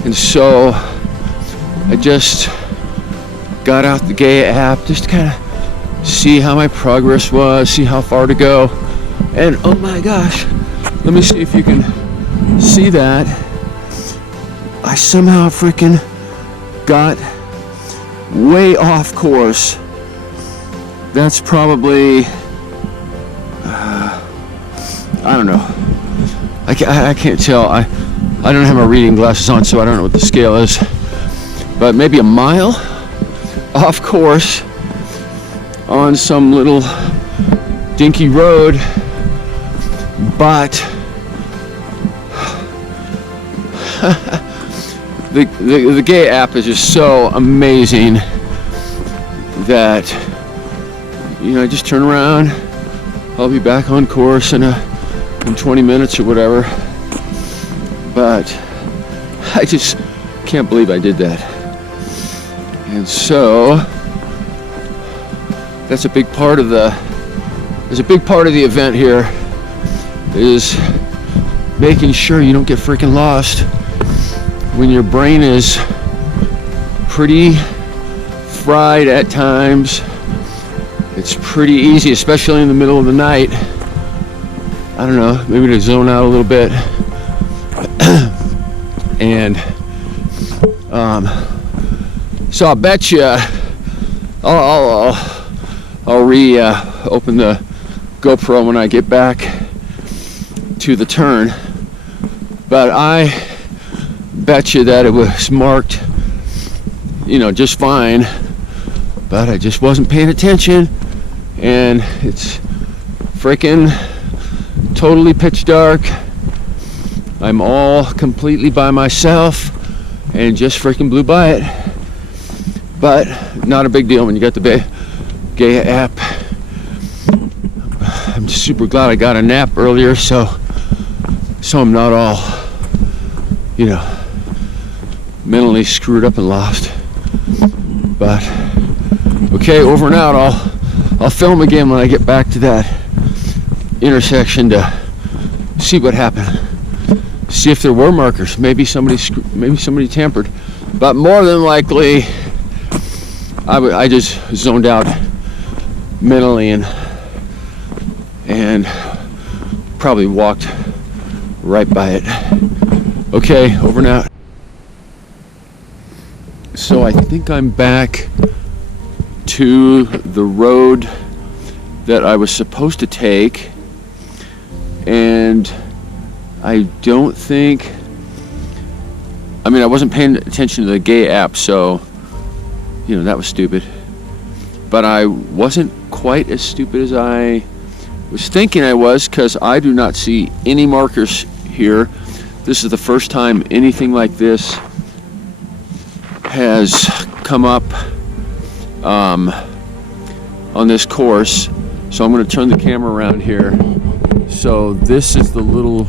And so I just got out the Gaia app just to kind of see how my progress was, see how far to go. And oh my gosh, let me see if you can see that. I somehow freaking got way off course. That's probably, I don't know. I can't tell. I don't have my reading glasses on, so I don't know what the scale is. But maybe a mile off course on some little dinky road. But the Gaia app is just so amazing that, you know, I just turn around, I'll be back on course in 20 minutes or whatever. But I just can't believe I did that. And so that's a big part of the event here, is making sure you don't get freaking lost when your brain is pretty fried at times. It's pretty easy, especially in the middle of the night, I don't know, maybe to zone out a little bit. And so I bet you I'll open the GoPro when I get back to the turn, but I bet you that it was marked, you know, just fine, but I just wasn't paying attention, and it's freaking totally pitch dark. I'm all completely by myself and just freaking blew by it. but not a big deal when you got the Gaia app. I'm just super glad I got a nap earlier, so I'm not all, you know, mentally screwed up and lost. But okay, over and out. I'll film again when I get back to that intersection to see what happened. See if there were markers. Maybe somebody tampered. But more than likely, I just zoned out mentally and probably walked right by it. Okay, over and out. So I think I'm back to the road that I was supposed to take, and I don't think, I mean, I wasn't paying attention to the Gaia app, so, you know, that was stupid. But I wasn't quite as stupid as I was thinking I was, because I do not see any markers here. This is the first time anything like this has come up on this course. So I'm going to turn the camera around here. So this is the little,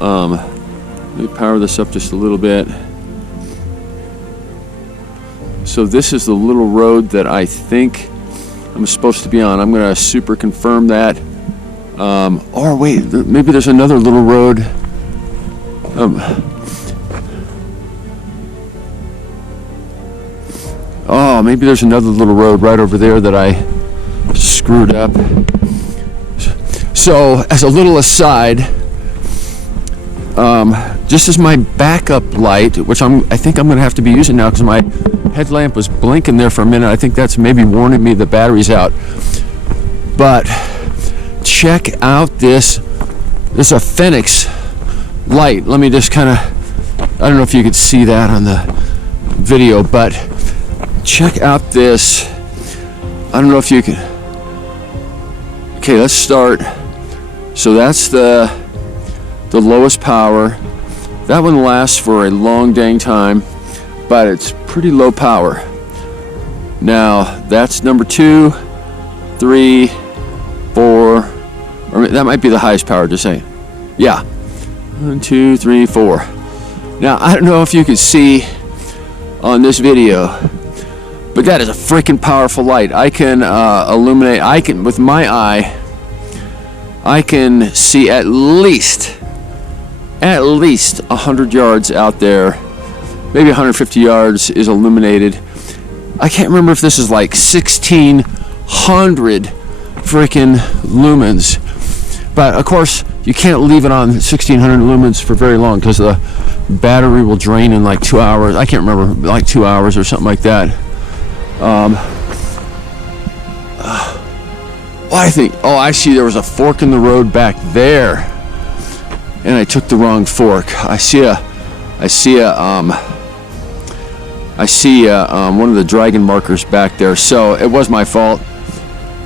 let me power this up just a little bit. So this is the little road that I think I'm supposed to be on. I'm going to super confirm that. Or wait, maybe there's another little road. Oh, maybe there's another little road right over there that I screwed up. So, as a little aside, just as my backup light, which I think I'm going to have to be using now because my headlamp was blinking there for a minute. I think that's maybe warning me the battery's out. But check out this. This is a Phoenix light. Let me just kind of, I don't know if you could see that on the video, but check out this. I don't know if you can. Okay, let's start. So that's the lowest power. That one lasts for a long dang time, but it's pretty low power. Now that's number 2, 3, 4, or that might be the highest power, just saying. Yeah, 1, 2, 3, 4. Now I don't know if you can see on this video, but that is a freaking powerful light. I can illuminate, with my eye, I can see at least 100 yards out there. Maybe 150 yards is illuminated. I can't remember if this is like 1,600 freaking lumens. But of course, you can't leave it on 1,600 lumens for very long because the battery will drain in like 2 hours. I can't remember, like 2 hours or something like that. I see there was a fork in the road back there, and I took the wrong fork. I see one of the dragon markers back there, so it was my fault,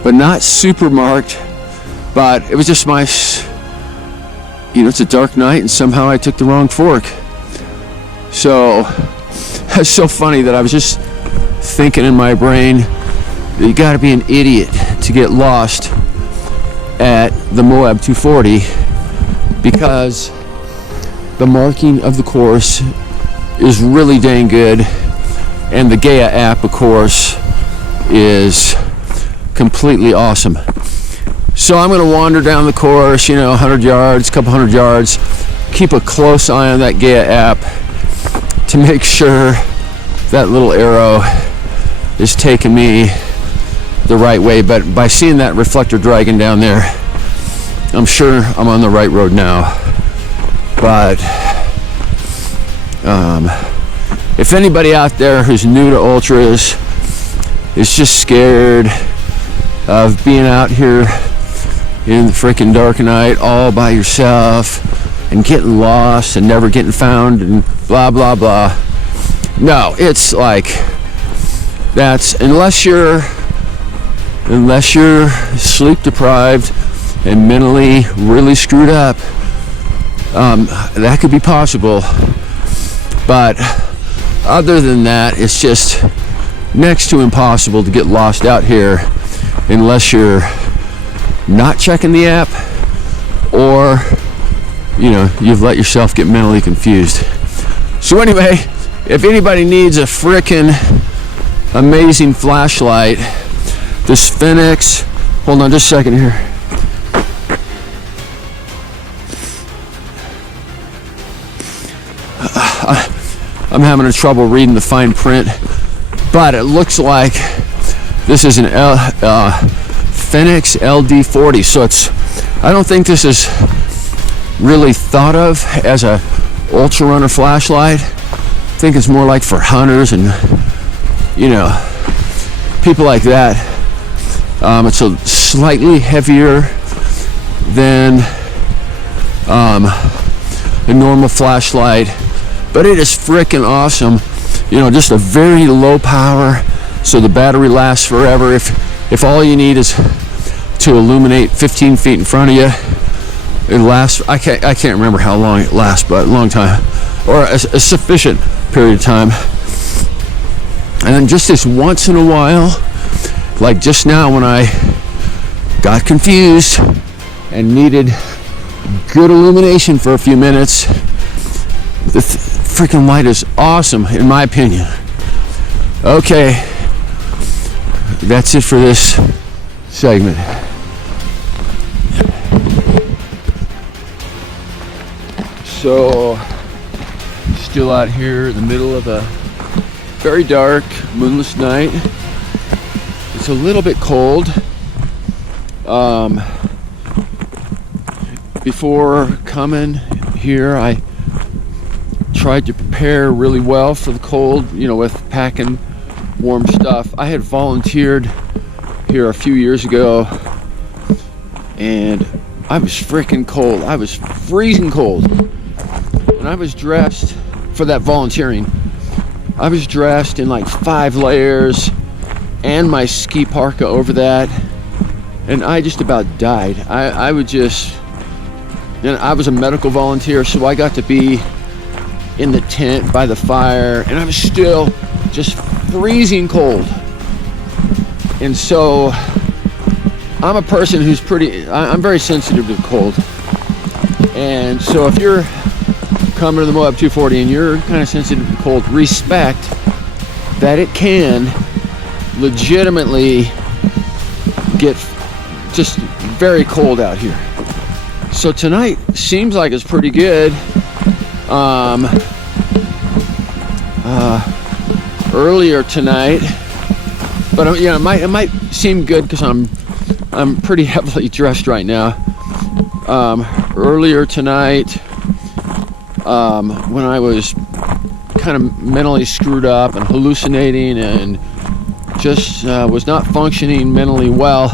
but not super marked. But it was just my, it's a dark night, and somehow I took the wrong fork. So it's so funny that I was just thinking in my brain that you got to be an idiot to get lost at the Moab 240, because the marking of the course is really dang good, and the Gaia app, of course, is completely awesome. So I'm going to wander down the course, 100 yards, couple hundred yards, keep a close eye on that Gaia app to make sure that little arrow is taking me the right way. But by seeing that reflector dragon down there, I'm sure I'm on the right road now. But if anybody out there who's new to ultras is just scared of being out here in the freaking dark night all by yourself and getting lost and never getting found and blah blah blah, no, it's like, that's unless you're sleep deprived and mentally really screwed up, that could be possible. But other than that, it's just next to impossible to get lost out here unless you're not checking the app, or you know, you've let yourself get mentally confused. So anyway, if anybody needs a frickin' amazing flashlight, this Phoenix, hold on just a second here. I'm having trouble reading the fine print, but it looks like this is an Phoenix LD40. So I don't think this is really thought of as a ultra runner flashlight. I think it's more like for hunters and, you know, people like that. It's a slightly heavier than a normal flashlight, but it is freaking awesome. You know, just a very low power, so the battery lasts forever. If all you need is to illuminate 15 feet in front of you, it lasts. I can't remember how long it lasts, but a long time, or a sufficient period of time. And then just this once in a while, like just now when I got confused and needed good illumination for a few minutes, the freaking light is awesome in my opinion. Okay, that's it for this segment. So, still out here in the middle of a very dark, moonless night. It's a little bit cold. Before coming here, I tried to prepare really well for the cold, you know, with packing warm stuff. I had volunteered here a few years ago, and I was freaking cold. I was freezing cold. And I was dressed for that volunteering. I was dressed in like 5 layers and my ski parka over that, and I just about died. I would just, and I was a medical volunteer, so I got to be in the tent by the fire, and I was still just freezing cold. And so I'm a person who's I'm very sensitive to the cold. And so if you're coming to the Moab 240 and you're kind of sensitive to cold, respect that it can legitimately get just very cold out here. So tonight seems like it's pretty good. Earlier tonight, but you know, it might seem good because I'm pretty heavily dressed right now. Earlier tonight, when I was kind of mentally screwed up and hallucinating and just was not functioning mentally well,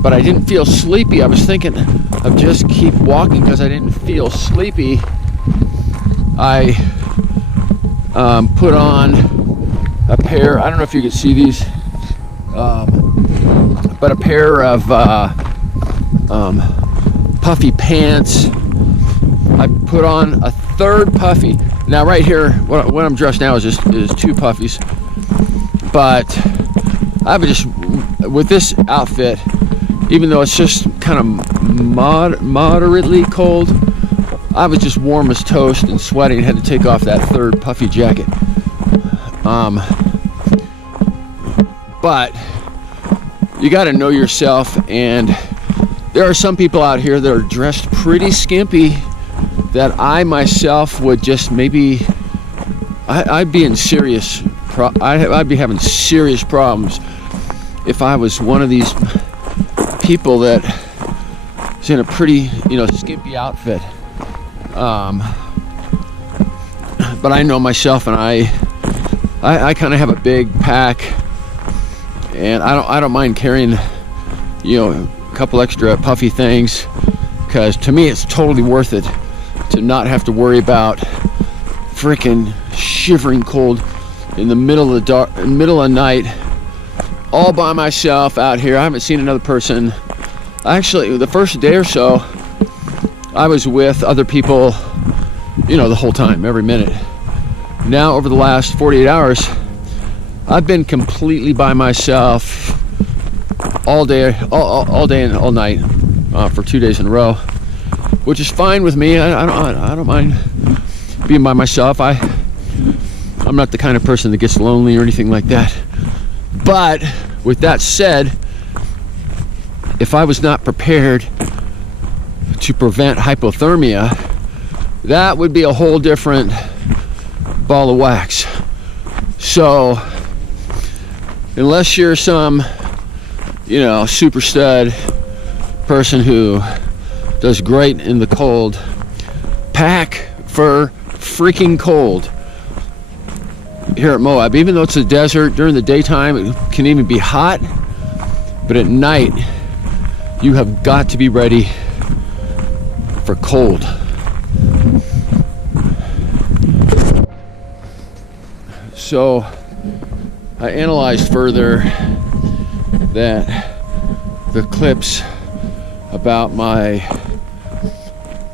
but I didn't feel sleepy. I was thinking of just keep walking because I didn't feel sleepy. I put on a pair, I don't know if you can see these, but a pair of puffy pants. I put on a third puffy. Now right here, what I'm dressed now is 2 puffies, but I would just, with this outfit, even though it's just kind of moderately cold, I was just warm as toast and sweating and had to take off that third puffy jacket. But you got to know yourself, and there are some people out here that are dressed pretty skimpy that I myself would just maybe, I'd be in serious, I'd be having serious problems if I was one of these people that is in a pretty, you know, skimpy outfit. But I know myself, and I kind of have a big pack, and I don't mind carrying, you know, a couple extra puffy things, because to me it's totally worth it to not have to worry about freaking shivering cold in the middle of the night, all by myself out here. I haven't seen another person. Actually, the first day or so, I was with other people, you know, the whole time, every minute. now over the last 48 hours, I've been completely by myself all day and all night for 2 days in a row, which is fine with me. I don't mind being by myself. I'm not the kind of person that gets lonely or anything like that. But with that said, if I was not prepared to prevent hypothermia, that would be a whole different ball of wax. So unless you're some, you know, super stud person who does great in the cold, pack for freaking cold here at Moab. Even though it's a desert, during the daytime it can even be hot, but at night you have got to be ready for cold. So I analyzed further that the clips about my,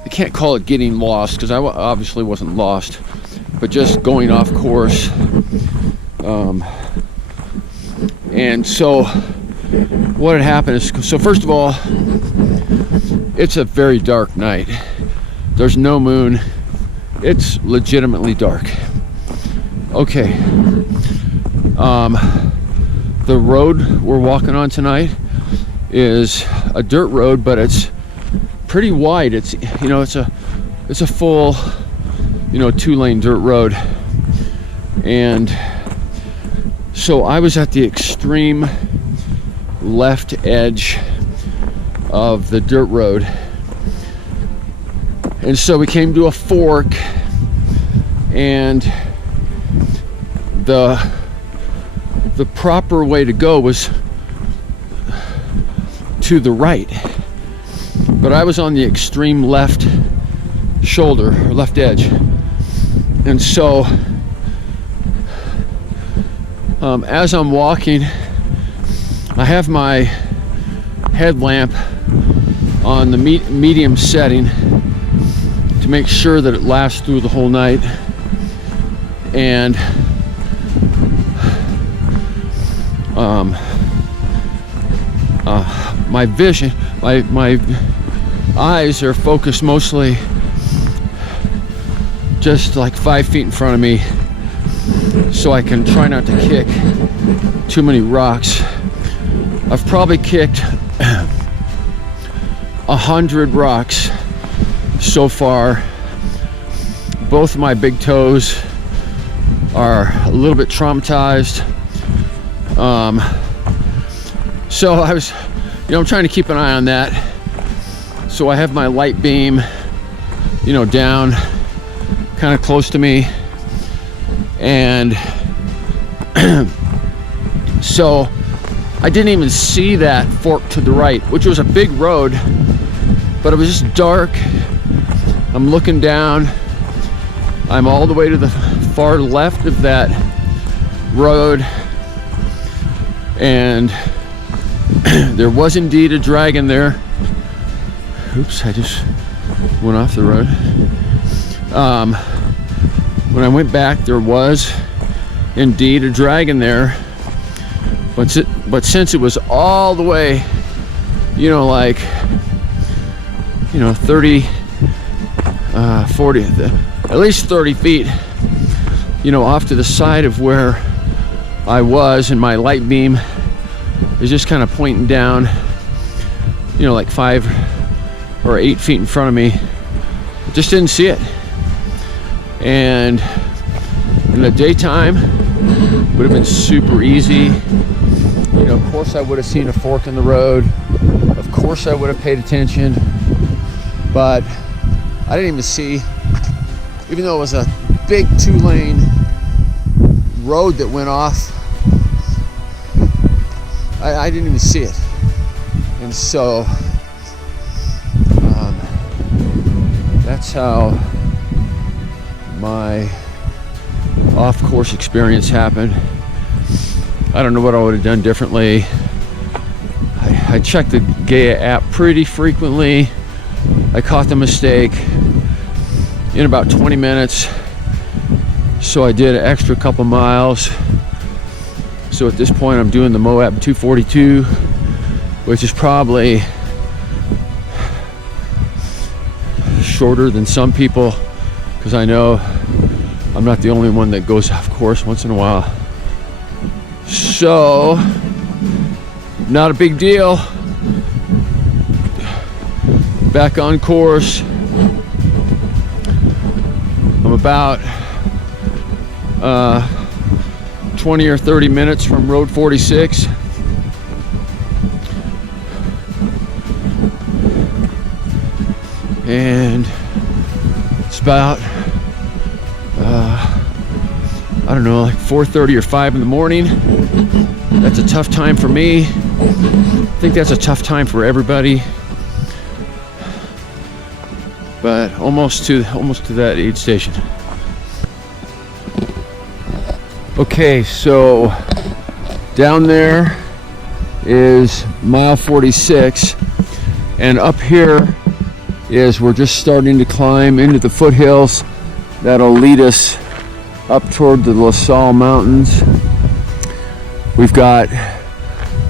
I can't call it getting lost because I obviously wasn't lost, but just going off course. And so what had happened is, so first of all, it's a very dark night. There's no moon. It's legitimately dark. Okay. The road we're walking on tonight is a dirt road, but it's pretty wide. It's, you know, it's a full, you know, 2-lane dirt road. And so I was at the extreme left edge of the dirt road, and so we came to a fork, and the proper way to go was to the right, but I was on the extreme left shoulder or left edge, and so as I'm walking, I have my headlamp on the medium setting to make sure that it lasts through the whole night. And my vision, my eyes are focused mostly just like 5 feet in front of me, so I can try not to kick too many rocks. I've probably kicked 100 rocks so far. Both of my big toes are a little bit traumatized. So I was, you know, I'm trying to keep an eye on that. So I have my light beam, you know, down kind of close to me, and so I didn't even see that fork to the right, which was a big road, but it was just dark. I'm looking down. I'm all the way to the far left of that road, and there was indeed a dragon there. Oops, I just went off the road. When I went back, there was indeed a dragon there, but since it was all the way, you know, like, you know, 30, 40, at least 30 feet, you know, off to the side of where I was, and my light beam is just kind of pointing down, you know, like 5 or 8 feet in front of me. I just didn't see it. And in the daytime would have been super easy. You know, of course I would have seen a fork in the road. Of course I would have paid attention, but I didn't even see, even though it was a big 2-lane road that went off, I didn't even see it. And so that's how my off-course experience happened. I don't know what I would have done differently. I checked the Gaia app pretty frequently. I caught the mistake in about 20 minutes. So I did an extra couple miles. So at this point I'm doing the Moab 242, which is probably shorter than some people, because I know I'm not the only one that goes off course once in a while. So, not a big deal. Back on course. I'm about 20 or 30 minutes from Road 46. And it's about I don't know, like 4:30 or 5 in the morning. That's a tough time for me. I think that's a tough time for everybody, but almost to that aid station. Okay, so down there is mile 46, and up here is we're just starting to climb into the foothills that'll lead us up toward the La Salle Mountains. We've got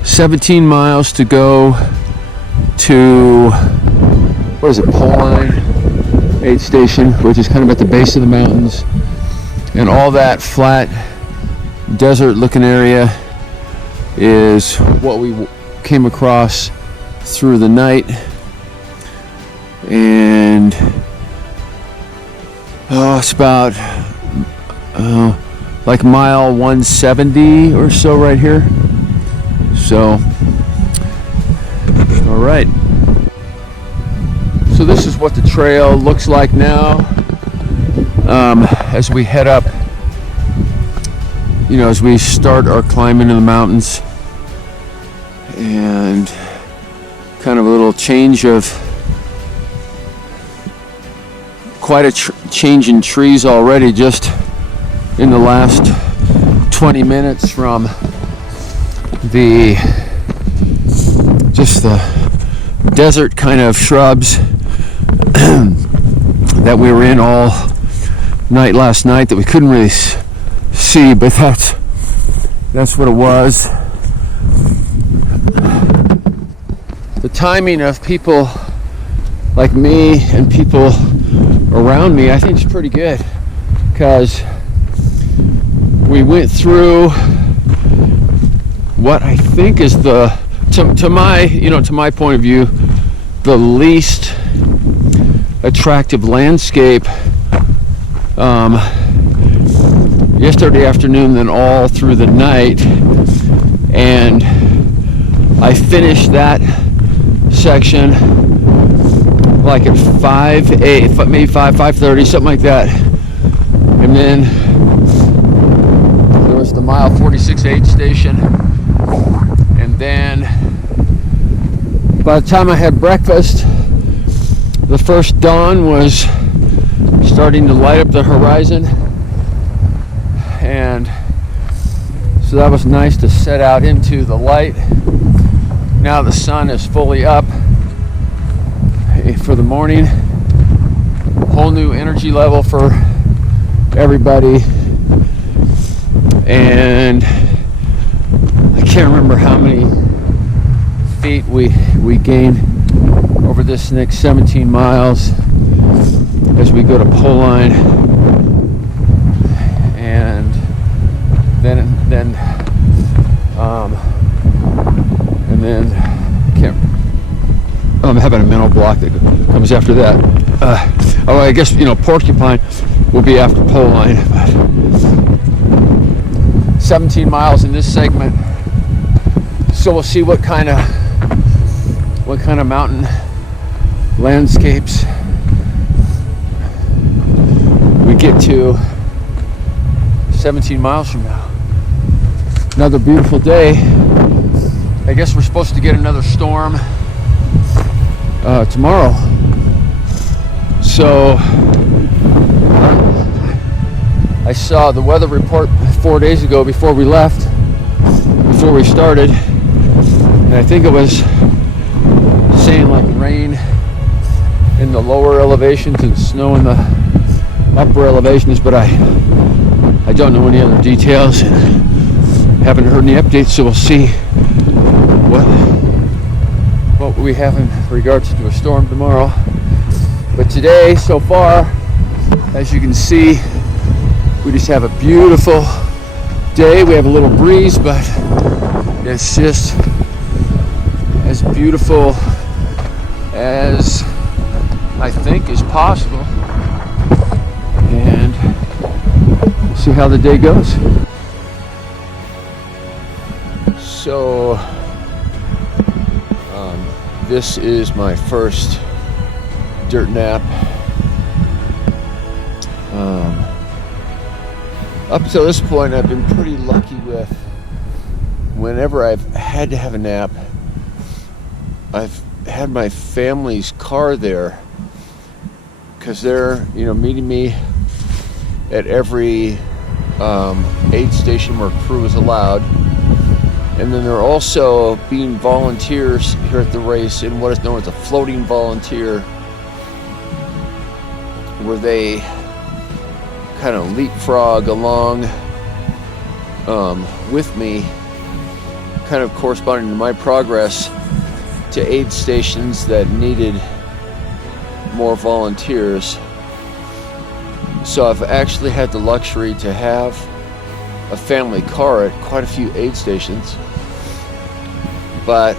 17 miles to go to, what is it, Pole Line aid station, which is kind of at the base of the mountains, and all that flat desert looking area is what we came across through the night. And it's about like mile 170 or so right here. So, all right. So this is what the trail looks like now as we head up, you know, as we start our climb into the mountains. And kind of a little change of, quite a change in trees already just in the last 20 minutes from the desert kind of shrubs that we were in all night last night that we couldn't really see, but that's what it was. The timing of people like me and people around me, I think, is pretty good, because we went through what I think is to my point of view, the least attractive landscape yesterday afternoon, then all through the night. And I finished that section like at 5:08, maybe 5:30, something like that. And then there was the mile 46 aid station. And then by the time I had breakfast, the first dawn was starting to light up the horizon. And so that was nice to set out into the light. Now the sun is fully up for the morning. Whole new energy level for everybody. And I can't remember how many feet we gain over this next 17 miles as we go to Pole Line. And then I'm having a mental block that comes after that. I guess, Porcupine will be after Pole Line. But 17 miles in this segment, so we'll see what kind of mountain landscapes we get to 17 miles from now. Another beautiful day. I guess we're supposed to get another storm tomorrow. So I saw the weather report 4 days ago before we started, and I think it was saying like rain in the lower elevations and snow in the upper elevations, but I I don't know any other details and haven't heard any updates, so we'll see what we have in regards to a storm tomorrow. But today, so far, as you can see, we just have a beautiful day. We have a little breeze, but it's just as beautiful as I think is possible. And we'll see how the day goes. So, this is my first dirt nap. Up till this point, I've been pretty lucky with whenever I've had to have a nap, I've had my family's car there because they're, meeting me at every aid station where crew is allowed. And then they're also being volunteers here at the race in what is known as a floating volunteer, where they kind of leapfrog along with me, kind of corresponding to my progress to aid stations that needed more volunteers. So I've actually had the luxury to have a family car at quite a few aid stations, but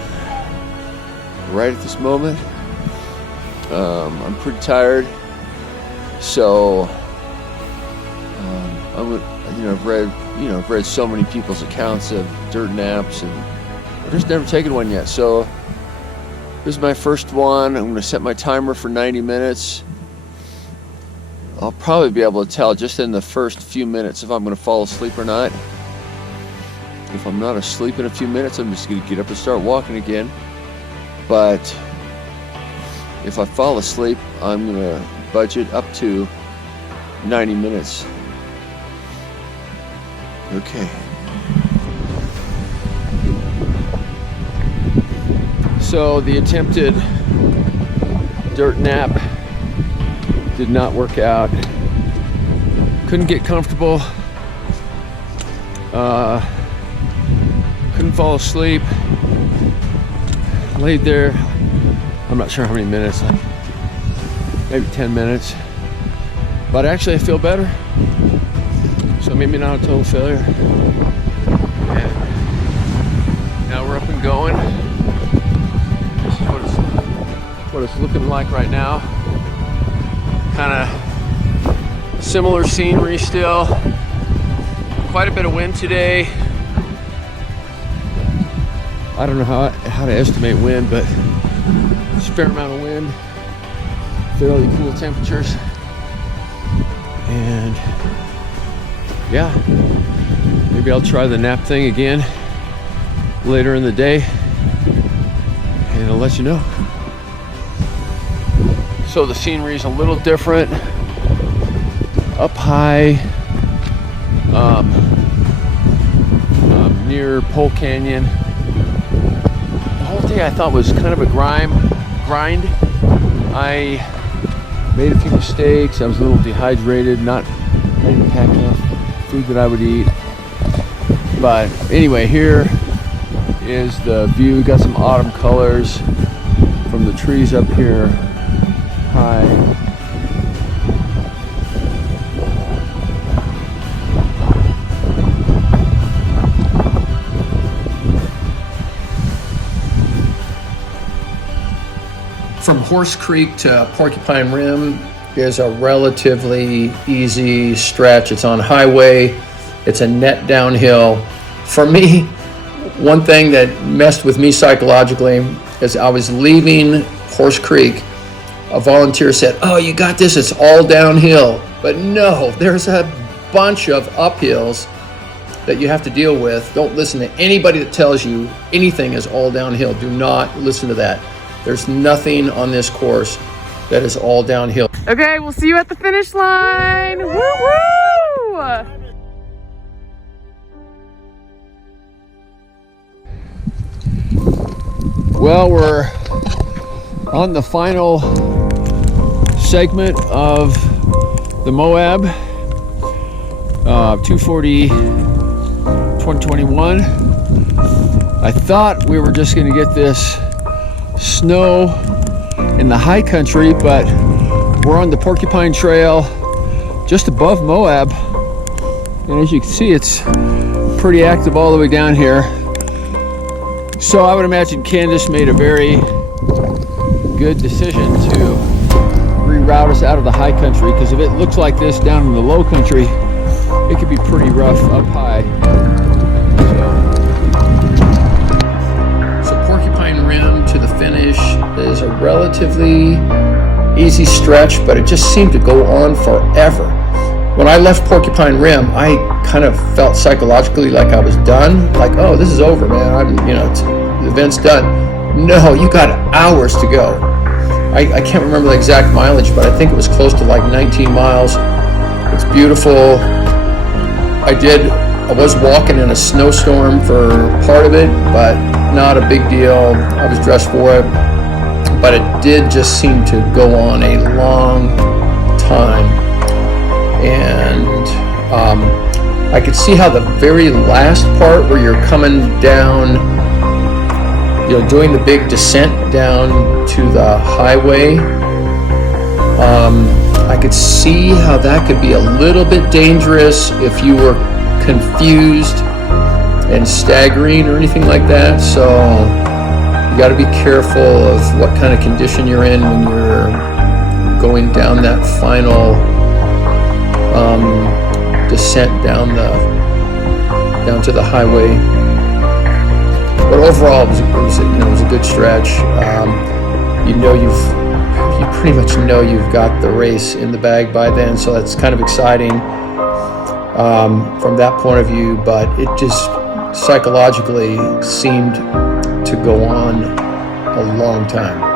right at this moment I'm pretty tired, so I've read so many people's accounts of dirt naps, and I've just never taken one yet. So this is my first one. I'm going to set my timer for 90 minutes. I'll probably be able to tell just in the first few minutes if I'm going to fall asleep or not. If I'm not asleep in a few minutes, I'm just going to get up and start walking again. But if I fall asleep, I'm going to budget up to 90 minutes. Okay. So the attempted dirt nap did not work out. Couldn't get comfortable. Couldn't fall asleep. Laid there, I'm not sure how many minutes, maybe 10 minutes. But actually I feel better. So maybe not a total failure. And now we're up and going. This is what it's looking like right now. Kind of similar scenery still. Quite a bit of wind today. I don't know how to estimate wind, but it's a fair amount of wind. Fairly cool temperatures. And yeah, maybe I'll try the nap thing again later in the day, and I'll let you know. So the scenery is a little different. Up high, near Pole Canyon. The whole day I thought was kind of a grind. I made a few mistakes. I was a little dehydrated. I didn't pack enough food that I would eat. But anyway, here is the view. Got some autumn colors from the trees up here high. From Horse Creek to Porcupine Rim is a relatively easy stretch. It's on highway. It's a net downhill. For me, one thing that messed with me psychologically is I was leaving Horse Creek. A volunteer said, "Oh, you got this, it's all downhill." But no, there's a bunch of uphills that you have to deal with. Don't listen to anybody that tells you anything is all downhill. Do not listen to that. There's nothing on this course that is all downhill. Okay, we'll see you at the finish line. Woo woo! Well, we're on the final segment of the Moab. 240 2021. I thought we were just going to get this snow in the high country, but we're on the Porcupine Trail just above Moab, and as you can see, it's pretty active all the way down here. So I would imagine Candace made a very good decision to reroute us out of the high country, because if it looks like this down in the low country, it could be pretty rough up high. So Porcupine Rim to the finish is a relatively easy stretch, but it just seemed to go on forever. When I left Porcupine Rim, I kind of felt psychologically like I was done. Like, oh, this is over, man. The event's done. No, you got hours to go. I can't remember the exact mileage, but I think it was close to like 19 miles. It's beautiful. I was walking in a snowstorm for part of it, but not a big deal. I was dressed for it, but it did just seem to go on a long time. And I could see how the very last part where you're coming down, doing the big descent down to the highway, I could see how that could be a little bit dangerous if you were confused and staggering or anything like that. So you got to be careful of what kind of condition you're in when you're going down that final descent down to the highway. But overall, it was a good stretch. You pretty much know you've got the race in the bag by then, so that's kind of exciting from that point of view. But it just psychologically seemed to go on a long time.